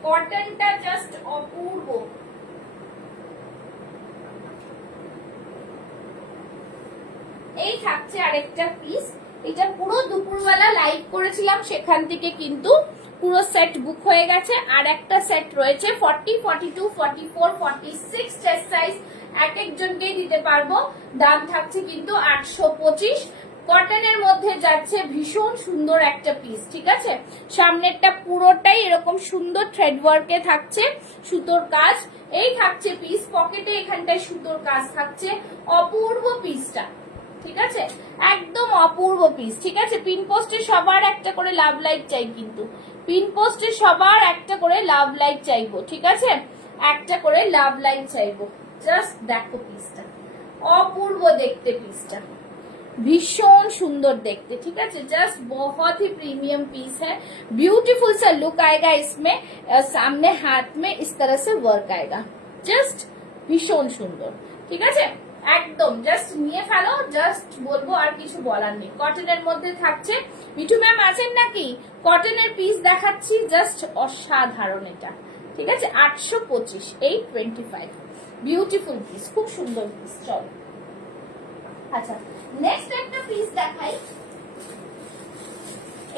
কটনটা জাস্ট অপূর্ব। এই থাকছে আরেকটা পিস, এটা পুরো দুপুরবেলা লাইভ করেছিলাম, সেখান থেকে কিন্তু পুরো সেট বুক হয়ে গেছে। আর একটা সেট রয়েছে 40, 42, 44, 46 চেস্ট সাইজ, এক একজনকেই দিতে পারবো। দাম থাকছে কিন্তু 825, কটনের মধ্যে যাচ্ছে, ভীষণ সুন্দর একটা পিস, ঠিক আছে। সামনেরটা পুরোটাই এরকম সুন্দর থ্রেড ওয়ার্কে থাকছে, সুতোর কাজ। এই থাকছে পিস, পকেটে এখানটায় সুতোর কাজ থাকছে, অপূর্ব পিসটা, ঠিক আছে, একদম অপূর্ব পিস, ঠিক আছে। পিন পোস্টে সবার একটা করে লাভ লাইক চাই, কিন্তু পিন পোস্টে সবার একটা করে লাভ লাইক চাইবো, ঠিক আছে, একটা করে লাভ লাইক চাইবো। জাস্ট দেখো পিসটা, অপূর্ব দেখতে পিসটা, भीषण सुंदर देखते, ठीक है, जस्ट बहुत ही प्रीमियम पीस है, ब्यूटीफुल सा लुक आएगा इसमें, सामने हाथ में इस तरह से वर्क आएगा, जस्ट भीषण सुंदर, ठीक है, একদম জাস্ট নিয়ে ফেলো, জাস্ট বলবো, আর কিছু বলার নেই। কটনের মধ্যে থাকছে, মিঠু ম্যাম আছেন নাকি? কটনের পিস দেখাচ্ছি, জাস্ট অসাধারণ এটা, ঠিক আছে, 825, 825, বিউটিফুল পিস, খুব সুন্দর পিস। চলো আচ্ছা নেক্সট একটা পিস দেখাই,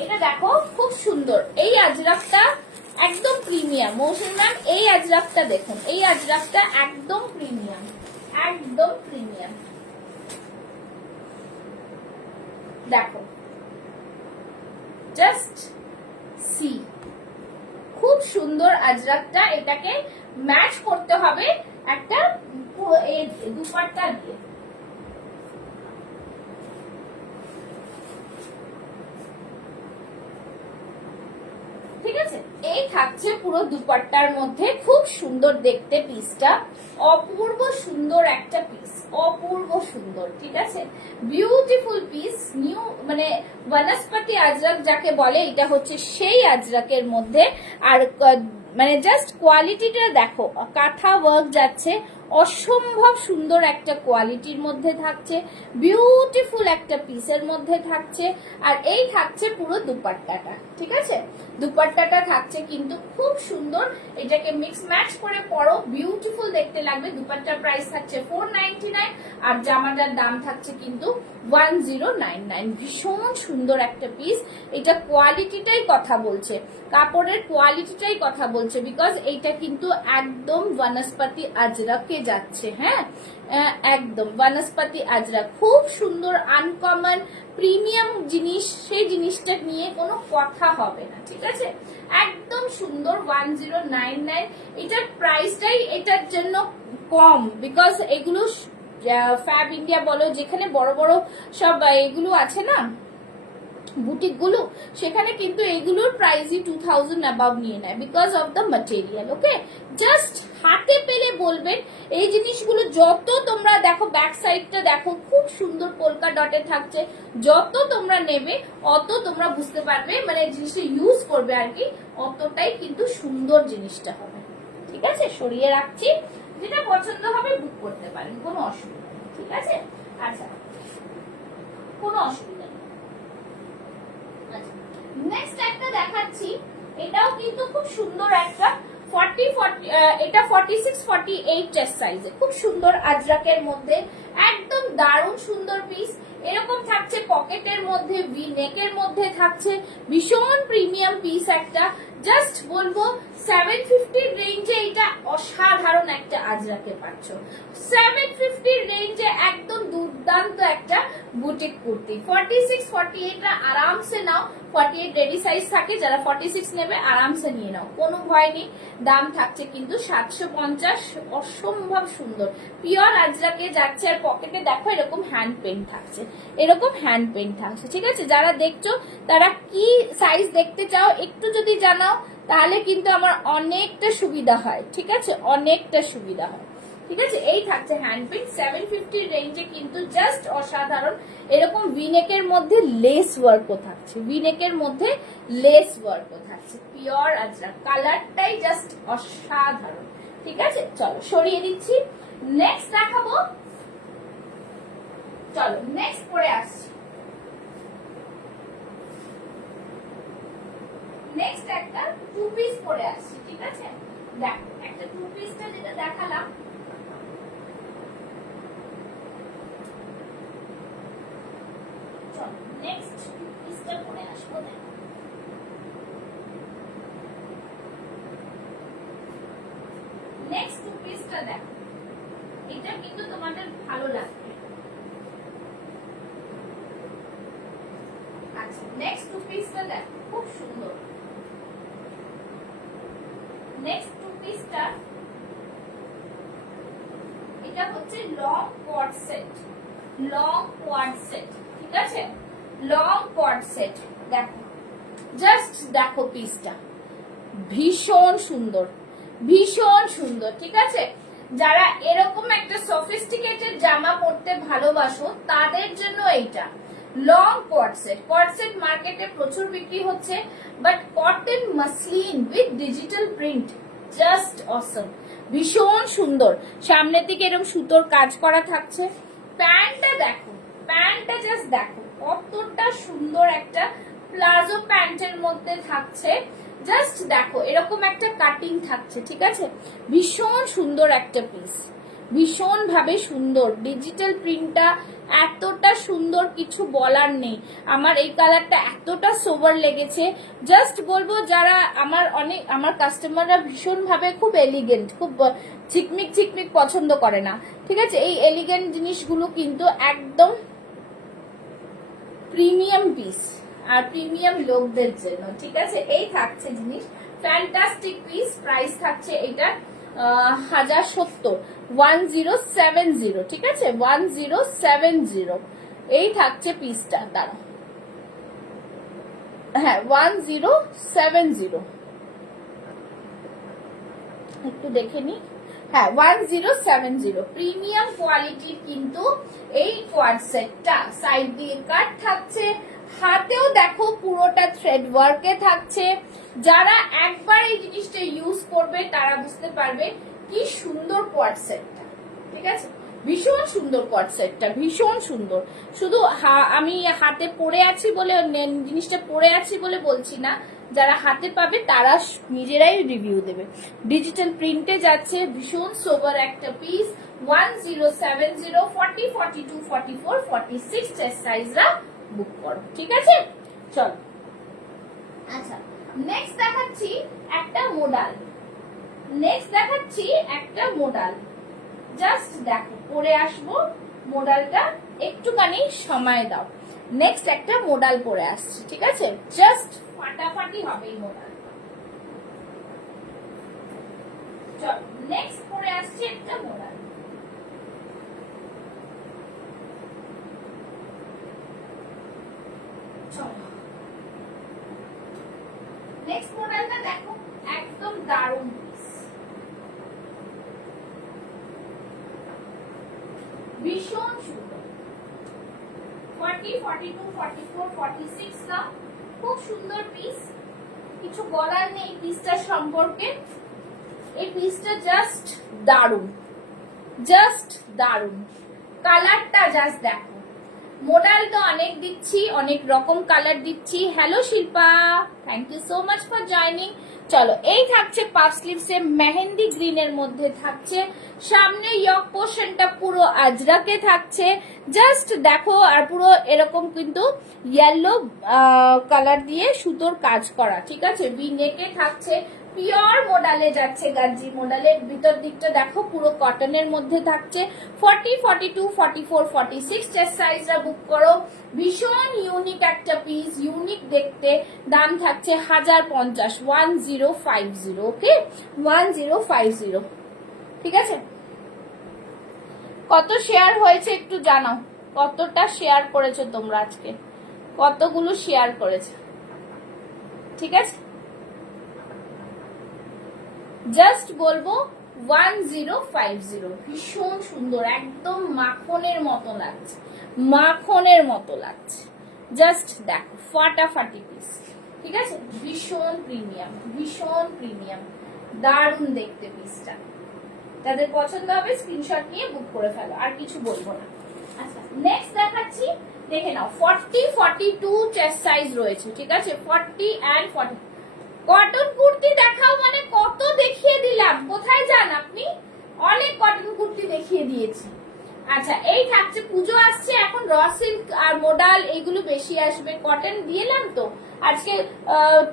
এটা দেখো খুব সুন্দর, এই আজরাকটা একদম প্রিমিয়াম। মৌসুমী ম্যাম এই আজরাকটা দেখুন, এই আজরাকটা একদম প্রিমিয়াম, একদম প্রিমিয়াম, দেখো জাস্ট সি, খুব সুন্দর আজরাকটা। এটাকে ম্যাচ করতে হবে একটা দুপাট্টা দিয়ে। ঠিক আছে, এই থাকছে পুরো দুপাট্টার মধ্যে, খুব সুন্দর দেখতে পিসটা, অপূর্ব সুন্দর একটা পিস, অপূর্ব সুন্দর। ঠিক আছে, বিউটিফুল পিস, নিউ মানে বনস্পতি আজরাক যাকে বলে, এটা হচ্ছে সেই আজরাকের মধ্যে। আর মানে জাস্ট কোয়ালিটিটা দেখো, কাঁথা ওয়ার্ক যাচ্ছে, অসম্ভব সুন্দর একটা কোয়ালিটির মধ্যে থাকছে, বিউটিফুল একটা পিসের মধ্যে থাকছে। আর এই থাকছে পুরো দুপাট্টাটা। ঠিক আছে, দুপাট্টাটা থাকছে কিন্তু খুব সুন্দর, এটাকে মিক্স ম্যাচ করে পরো, বিউটিফুল দেখতে লাগবে। দুপাট্টার প্রাইস থাকছে 499 আর জামাটার দাম থাকছে কিন্তু 1099। ভীষণ সুন্দর একটা পিস, এটা কোয়ালিটিটাই কথা বলছে, কাপড়ের কোয়ালিটিটাই কথা বলছে, বিকজ এইটা কিন্তু একদম বনস্পতি আজরাকে যাচ্ছে। হ্যাঁ, একদম বনস্পতি আজরাক, খুব সুন্দর আনকমন প্রিমিয়াম জিনিস, সেই জিনিসটা নিয়ে কোনো কথা হবে না। ঠিক আছে, একদম সুন্দর 1099। এটার প্রাইসটাই এটার জন্য কম, বিকজ এগুলো ফ্যাব ইন্ডিয়া বলো, যেখানে বড় বড় সব এগুলো আছে না বুটিক গুলো, সেখানে কিন্তু এগুলোর প্রাইসই 2000 অ্যাবাভ নিয়ে নেয়, because of the material. Okay, just হাতে পেলে বলবেন এই জিনিসগুলো। যত তোমরা দেখো, ব্যাক সাইডটা দেখো, খুব সুন্দর পোলকা ডটে থাকছে, যত তোমরা নেবে অত তোমরা বুঝতে পারবে, মানে জিনিসটা ইউজ করবে আর কি, অতটাই কিন্তু সুন্দর জিনিসটা হবে। ঠিক আছে, সরিয়ে রাখছি, যেটা পছন্দ হবে বুক করতে পারেন, কোনো অসুবিধা নেই। ঠিক আছে, আচ্ছা, কোনো অসুবিধা নেই। নেক্সট একটা দেখাচ্ছি, এটাও কিন্তু খুব সুন্দর একটা 40 এটা 46-48 চেস্ট সাইজে, খুব সুন্দর আজরাকের মধ্যে, একদম দারুণ সুন্দর পিস। এরকম থাকছে পকেটের মধ্যে, ভি নেকের মধ্যে থাকছে, ভীষণ প্রিমিয়াম পিস একটা। জাস্ট বলবো 750 রেঞ্জে এটা অসাধারণ একটা আজরাকে পাচ্ছ। 750 রেঞ্জে একদম দুর্দান্ত একটা বুটিক কুর্তি। 46-48 আরামসে নাও, 48 রেডি সাইজ থাকে, যারা 46 নেবে আরামসে নিয়ে নাও, কোনো ভয় নেই। দাম থাকছে কিন্তু 750, অসম্ভব সুন্দর পিওর আজরাকে যাচ্ছে। আর পকেটে দেখো এরকম হ্যান্ড পেন থাকছে, এরকম হ্যান্ড পেন থাকছে। ঠিক আছে, যারা দেখছো তারা কি সাইজ দেখতে চাও একটু যদি জানাও, তাহলে কিন্তু আমার অনেকটা সুবিধা হয়। ঠিক আছে, অনেকটা সুবিধা হয়। ঠিক আছে, এই থাকছে হ্যান্ড পেন 750 রেঞ্জে, কিন্তু জাস্ট অসাধারণ। এরকম ভিনেকের মধ্যে লেস ওয়ার্কও থাকছে, ভিনেকের মধ্যে লেস ওয়ার্কও থাকছে, পিওর আজরাক, কালারটাই জাস্ট অসাধারণ। ঠিক আছে, চলো সরিয়ে দিচ্ছি, নেক্সট দেখাবো। চলো নেক্সট পরে আসছি। নেক্সট একটা টু পিস পরে আসছি। ঠিক আছে, দেখো একটা টু পিসটা যেটা দেখালাম, চলো নেক্সট টু পিসটা পরে আসবো। দেখো নেক্সট টু পিসটা দেখো, এটা কিন্তু তোমাদের ভালো লাগবে। আচ্ছা, নেক্সট টু পিসটা দেখো, খুব সুন্দর। নেক্সট টু পিসটা, এটা হচ্ছে লং কোয়ার্ড সেট, লং কোয়ার্ড সেট। ঠিক আছে, লং কোয়ার্ড সেট, দেখো জাস্ট দেখো পিসটা, ভীষণ সুন্দর, ভীষণ সুন্দর। ঠিক আছে, যারা এরকম একটা সফিস্টিকেটেড জামা পরতে ভালোবাসো তাদের জন্য এইটা লং কোয়ার্ড সেট। কোয়ার্ড সেট মার্কেটে প্রচুর বিক্রি হচ্ছে, but cotton muslin with digital print, just অসম, ভীষণ সুন্দর। সামনের দিকে এরকম সুতোর কাজ করা থাকছে। প্যান্টটা দেখো, প্যান্টটা জাস্ট দেখো কতটা সুন্দর, একটা প্লাজো প্যান্টের মধ্যে থাকছে। জাস্ট দেখো এরকম একটা কাটিং থাকছে। ঠিক আছে, ভীষণ সুন্দর একটা পিস, ভীষণ ভাবে সুন্দর। ডিজিটাল প্রিন্টটা এতটা সুন্দর, কিছু বলার নেই। আমার এই কালারটা এতটা সোবার লেগেছে, জাস্ট বলবো যারা আমার কাস্টমাররা ভীষণ ভাবে খুব এলিগেন্ট, খুব চিকমিক চিকমিক পছন্দ করে না। ঠিক আছে, এই এলিগেন্ট জিনিসগুলো কিন্তু একদম প্রিমিয়াম পিস, আর প্রিমিয়াম লোকদের জন্য, ঠিক আছে। এই থাকছে জিনিস, ফ্যান্টাস্টিক পিস। প্রাইস থাকছে এটা 1070, 1070, ঠিক আছে, 1070। এই থাকছে পিসটা, দাঁড়াও, হ্যাঁ 1070, একটু দেখে নি, হ্যাঁ 1070। প্রিমিয়াম কোয়ালিটির কিন্তু এই কোয়ার্ড সেটটা। সাইড দিয়ে কাট থাকছে, হাতেও দেখো পুরোটা থ্রেড ওয়ার্কে থাকছে। যারা একবার এই জিনিসটা ইউজ করবে তারা বুঝতে পারবে কি সুন্দর কোয়ার্ড সেটটা, ঠিক আছে। ভীষণ সুন্দর কোয়ার্ড সেটটা, ভীষণ সুন্দর। শুধু আমি হাতে পরে আছি বলে, জিনিসটা পরে আছি বলে বলছি না, যারা হাতে পাবে তারা নিজেরাই রিভিউ দেবে। ডিজিটাল প্রিন্টে যাচ্ছে, ভীষণ সোবার একটা পিস। 1070, 40, 42, 44, 46 চেস্ট সাইজরা বুক করো, ঠিক আছে। চলো, আচ্ছা নেক্সট দেখাচ্ছি একটা মডেল। জাস্ট দেখো, পরে আসবো মডেলটা, একটুখানি সময় দাও। নেক্সট একটা মডেল পরে আসছে, ঠিক আছে, জাস্ট ফাটাফাটি হবে এই মডেল। চল নেক্সট পরে আসছে একটা মডেল। চলো নেক্সট মডেলটা দেখো, একদম দারুণ পিস, ভীষণ সুন্দর। 40, 42, 44, 46 না, খুব সুন্দর পিস, কিছু বলার নেই পিসটার সম্পর্কে। এই পিসটা জাস্ট দারুণ, জাস্ট দারুণ। কালারটা জাস্ট দেখো, মডেল তো অনেক দিচ্ছি, অনেক রকম কালার দিচ্ছি। Hello Shilpa, thank you so much for joining. চলো, এই থাকছে পাফ স্লিভসে মেহেন্দি গ্রিনের মধ্যে থাকছে। সামনে ইয়ক পোর্শনটা পুরো আজরাকে থাকছে, জাস্ট দেখো। আর পুরো এরকম কিন্তু ইয়েলো কালার দিয়ে সুতোর কাজ করা, ঠিক আছে। ভি নেকে থাকছে, পিওর মডেলে যাচ্ছে, গাজ্জি মডেলের। ভিতর দিকটা দেখো পুরো কটনের মধ্যে থাকছে। 40, 42, 44, 46 চেস্ট সাইজরা বুক করো। ভীষণ ইউনিক একটা পিস, ইউনিক দেখতে। দাম থাকছে 1050, 1050, ওকে 1050, ঠিক আছে। কত শেয়ার হয়েছে একটু জানাও, কতটা শেয়ার করেছো তোমরা আজকে, কতগুলো শেয়ার করেছে, ঠিক আছে। জাস্ট বলবো 1050, ভীষণ সুন্দর, একদম মাখনের মতো লাগছে, মাখনের মতো লাগছে। জাস্ট দেখো, ফাটাফাটি পিস, ঠিক আছে। ভীষণ প্রিমিয়াম, ভীষণ প্রিমিয়াম, দারুণ দেখতে পিসটা। যাদের পছন্দ হবে স্ক্রিনশট নিয়ে বুক করে ফেলো, আর কিছু বলবো না। আচ্ছা নেক্সট দেখাচ্ছি, দেখে নাও। 40, 42 চেস্ট সাইজ রয়েছে, ঠিক আছে। 40 and 40 কটন কুর্তি দেখাও মানে কত দেখিয়ে দিলাম, কোথায় যান আপনি, অনেক কটন কুর্তি দেখিয়ে দিয়েছি। আচ্ছা এই থাকছে, পুজো আসছে এখন, র সিল্ক আর মোডাল এইগুলো বেশি আসবে। কটন দিলাম তো আজকে,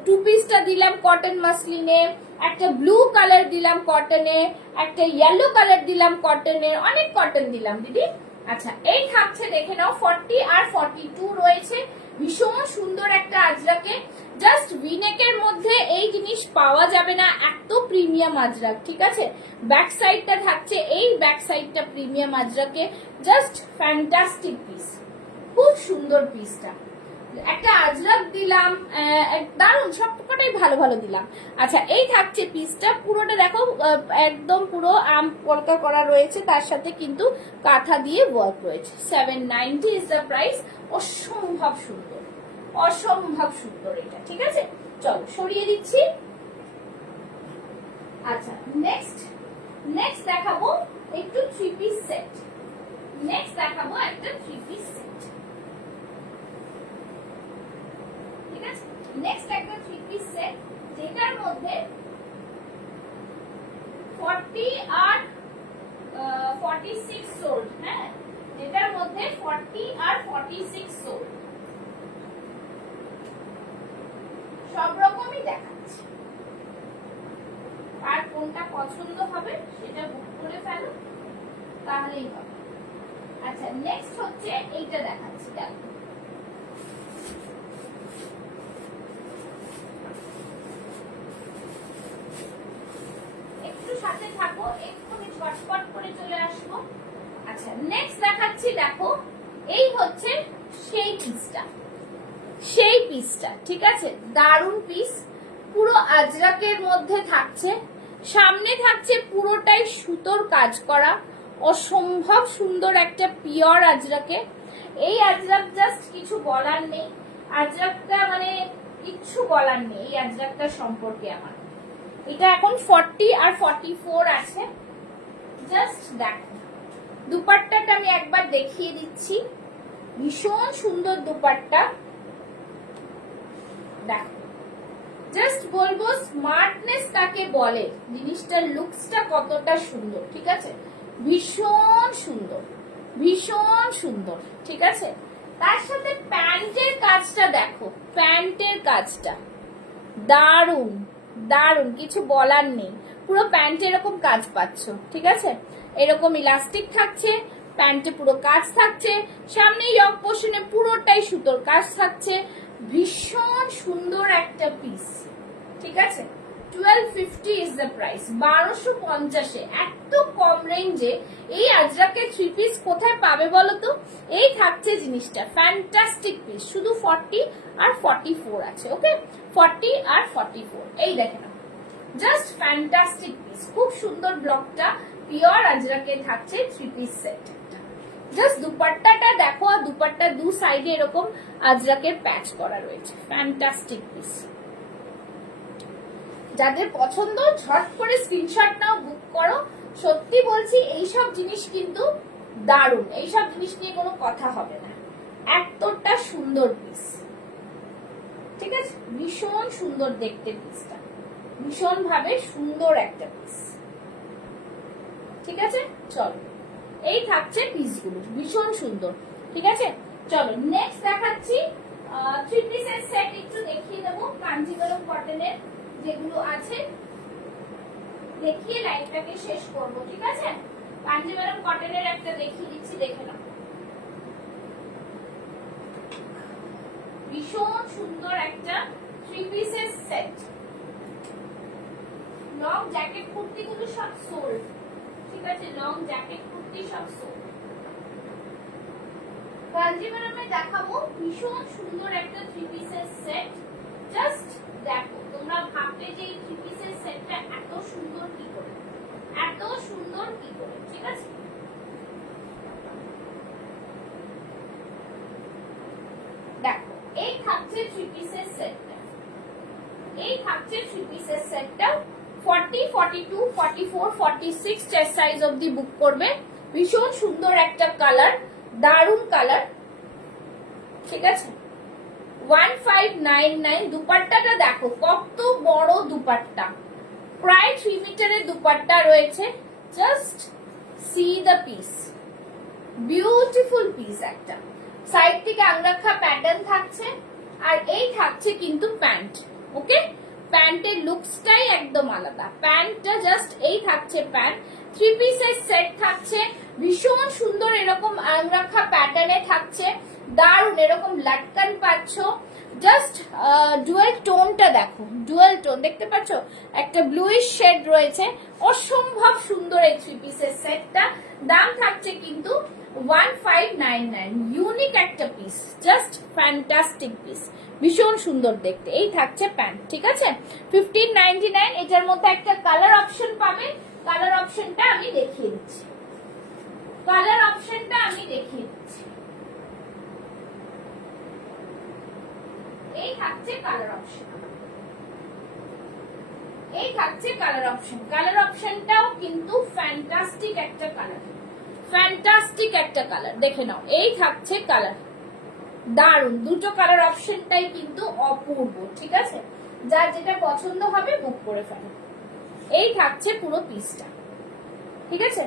টু পিসটা দিলাম কটন মাসলিনে, একটা ব্লু কালার দিলাম কটনে, একটা ইয়েলো কালার দিলাম কটনে, অনেক কটন দিলাম দিদি। আচ্ছা এই থাকছে, দেখে নাও। 40 আর 42 রয়েছে, ভীষণ সুন্দর একটা আজরাকে। জাস্ট ভিনেকের মধ্যে এই জিনিস পাওয়া যাবে না, এত প্রিমিয়াম আজরাক, ঠিক আছে। ব্যাক সাইডটা থাকছে, এই ব্যাক সাইডটা প্রিমিয়াম আজরাকে, জাস্ট ফ্যান্টাস্টিক পিস, খুব সুন্দর পিসটা। একটা আজরাক দিলাম, দারুণ, সবকটাই ভালো ভালো দিলাম। আচ্ছা এই থাকছে পিসটা, পুরোটা দেখো একদম পুরো আম কলকা করা রয়েছে, তার সাথে কিন্তু কাঁথা দিয়ে ওয়ার্ক রয়েছে। 790 ইজ দ্য প্রাইস। অসম্ভব সুন্দর, অসম্ভব সুন্দর এটা, ঠিক আছে। চলো সরিয়ে দিচ্ছি। আচ্ছা নেক্সট দেখাবো একটু থ্রি পিস সেট। নেক্সট দেখাবো একটা থ্রি পিস সেট, ঠিক আছে। নেক্সট একটা থ্রি পিস সেট, যেটার মধ্যে 40 আর 46 সোল্ড, হ্যাঁ, যেটার মধ্যে 40 আর 46 সোল্ড, সব রকমই দেখাচ্ছে। আর কোনটা পছন্দ হবে সেটা বুক করে ফেলো, তাহলেই হবে। আচ্ছা নেক্সট হচ্ছে এইটা দেখাচ্ছি, দেখো এই হচ্ছে সেই পিসটা, সেই পিসটা, ঠিক আছে? দারুন পিস, পুরো আজরাকের মধ্যে থাকছে, সামনে থাকছে পুরোটাই সুতোর কাজ করা, অসম্ভব সুন্দর একটা পিওর আজরাকে। এই আজরাক জাস্ট কিছু বলার নেই, আজরাকটা মানে কিচ্ছু বলার নেই এই আজরাকটার সম্পর্কে আমার। এটা এখন 40 আর 44 আছে। জাস্ট দেখো দুপাট্টাটা আমি একবার দেখিয়ে দিচ্ছি, ভীষণ সুন্দর দুপাট্টা। দেখো জাস্ট বলবো স্মার্টনেস কাকে বলে, জিনিসটার লুকসটা কতটা সুন্দর, ঠিক আছে? ভীষণ সুন্দর, ভীষণ সুন্দর, ঠিক আছে? তার সাথে প্যান্টের কাজটা দেখো, প্যান্টের কাজটা দারুন, দারুন, কিছু বলার নেই। পুরো প্যান্টে এরকম কাজ পাচ্ছ, ঠিক আছে? এরকম ইলাস্টিক থাকছে, প্যান্টে পুরো কাজ থাকছে, সামনে ইয়ক পোর্শনে পুরোটাই সুতোর কাজ থাকছে। ভীষণ সুন্দর একটা পিস, ঠিক আছে? 1250 ইজ দ্য প্রাইস, 1250-এ এত কম রেঞ্জে এই আজরাকের থ্রি পিস কোথায় পাবে বলো তো? এই থাকছে জিনিসটা, ফ্যান্টাস্টিক পিস। শুধু 40 আর 44 আছে, ওকে? 40 আর 44, এই দেখে নাও, জাস্ট ফ্যান্টাস্টিক পিস। খুব সুন্দর ব্লকটা, পিওর আজরাকে থাকছে থ্রি পিস সেট। জাস্ট দুপাট্টাটা দেখো, আর দুপাট্টার দু সাইডে এরকম আজরাকের প্যাচ করা রয়েছে, ফ্যান্টাস্টিক পিস। যাদের পছন্দ ঝট করে স্ক্রিনশট নাও, বুক করো। সত্যি বলছি এইসব জিনিস কিন্তু দারুণ, এইসব জিনিস নিয়ে কোনো কথা হবে না, এতটা সুন্দর পিস, ঠিক আছে? ভীষণ সুন্দর দেখতে পিসটা, ভীষণ ভাবে সুন্দর একটা পিস, ঠিক আছে? চলো, এই থাকছে পিসগুলো, ভীষণ সুন্দর, ঠিক আছে? চলো নেক্সট দেখাচ্ছি থ্রি পিসের সেট, একটু দেখিয়ে দেবো কাঞ্জিভারম কটনের যেগুলো আছে, দেখিয়ে লাইভটাকে শেষ করবো, ঠিক আছে? কাঞ্জিভারম কটনের একটা দেখিয়ে দিচ্ছি, দেখে নাও। ভীষণ সুন্দর একটা থ্রি পিসের সেট, লং জ্যাকেট কুর্তি গুলো সব সোল্ড, ঠিক আছে? লং জ্যাকেট কুর্তি সব সোল্ড। কাঞ্জিভারমে দেখাবো ভীষণ সুন্দর একটা থ্রি পিসের সেট। জাস্ট দেখো, তোমরা ভাববে যে এই থ্রি পিসের সেটটা এত সুন্দর কি করে, এত সুন্দর কি করে, ঠিক আছে? দেখো এই থাকছে থ্রি পিসের সেটটা, এই থাকছে থ্রি পিসের সেটটা। 40, 42, 44, 46 চেস্ট সাইজ অবধি বুক করবে। ভীষণ সুন্দর একটা কালার, দারুন কালার, ঠিক আছে? 1599। দুপাট্টাটা দেখো কত বড় দুপাট্টা, প্রায় 3 মিটারের দুপাট্টা রয়েছে। Just see the piece, beautiful piece একটা। সাইড থেকে আংরাখা প্যাটার্ন থাকছে, আর এই থাকছে কিন্তু প্যান্ট, ওকে? প্যান্টের লুকসটাই একদম আলাদা, প্যান্টটা জাস্ট এই থাকছে প্যান্ট। থ্রি পিসের সেট থাকছে, ভীষণ সুন্দর এরকম আংরাখা প্যাটার্নে থাকছে, দারুন এরকম লাটকান পাচ্ছ। জাস্ট ডুয়েল টোনটা দেখো, ডুয়েল টোন দেখতে পাচ্ছ, একটা ব্লুইশ শেড রয়েছে, অসম্ভব সুন্দর এই থ্রি পিসের সেটটা। দাম থাকছে কিন্তু 1599, ইউনিক একটা পিস, জাস্ট ফ্যান্টাস্টিক পিস, ভীষণ সুন্দর দেখতে। এই থাকছে প্যান্ট, ঠিক আছে? 1599। এটার মধ্যে একটা কালার অপশন পাবে, কালার অপশনটা আমি দেখিয়ে দিচ্ছি, কালার অপশনটা আমি দেখিয়ে দিচ্ছি। এই থাকছে কালার অপশন, এই থাকছে কালার অপশন। কালার অপশনটাও কিন্তু ফ্যান্টাস্টিক একটা কালার, ফ্যান্টাস্টিক একটা কালার, দেখে নাও। এই থাকছে কালার, দারুন, দুটো কালার অপশনটাই কিন্তু অপূর্ব, ঠিক আছে? যার যেটা পছন্দ হবে বুক করে ফেলো। এই থাকছে পুরো পিসটা, ঠিক আছে?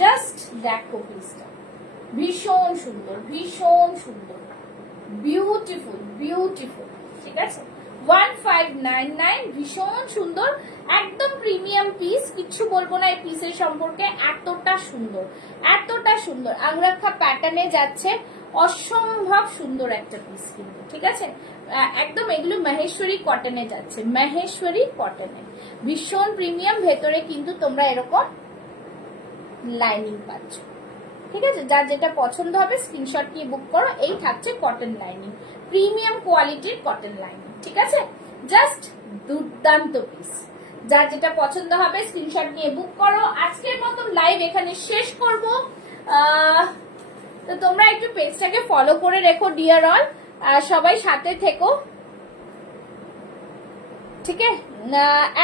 জাস্ট দেখো পিসটা, ভীষণ সুন্দর, ভীষণ সুন্দর, বিউটিফুল, বিউটিফুল, ঠিক আছে? 1599, ভীষণ সুন্দর, একদম প্রিমিয়াম পিস, কিচ্ছু বলবো না এই পিসের সম্পর্কে, এতটা সুন্দর, এতটা সুন্দর আংরাখা প্যাটার্নে যাচ্ছে, অসম্ভব সুন্দর একটা পিস কিন্তু, ঠিক আছে? একদম এগুলো মহেশ্বরী কটনে যাচ্ছে, মহেশ্বরী কটনে, ভীষণ প্রিমিয়াম। ভেতরে কিন্তু তোমরা এরকম লাইনিং পাচ্ছ, ঠিক আছে, যার যেটা পছন্দ হবে স্ক্রিনশট নিয়ে বুক করো। এই থাকছে কটন লাইনিং, প্রিমিয়াম কোয়ালিটির কটন লাইনিং, ঠিক আছে, জাস্ট দুর্দান্ত পিস। যার যেটা পছন্দ হবে স্ক্রিনশট নিয়ে বুক করো। আজকের মতন লাইভ এখানে শেষ করব। তো তোমরা একটু পেজটাকে ফলো করে রেখো ডিয়ার অল, সবাই সাথে থেকো, ঠিক আছে,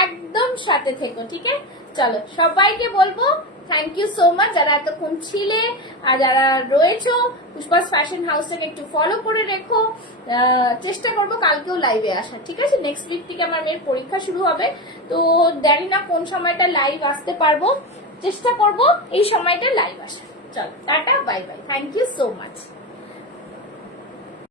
একদম সাথে থেকো, ঠিক আছে। চলো সবাইকে বলবো থ্যাংক ইউ সো মাচ যারা এতক্ষণ ছিলে, আর যারা রয়েছো পুষ্পাস ফ্যাশন হাউসটাকে একটু ফলো করে রেখো। চেষ্টা করবো কালকেও লাইভে আসার, ঠিক আছে। নেক্সট উইক থেকে আমার মেয়ের পরীক্ষা শুরু হবে, তো জানি না কোন সময়টা লাইভ আসতে পারবো, চেষ্টা করব এই সময়টা লাইভ আসার। চলো টাটা, bye bye, thank you so much.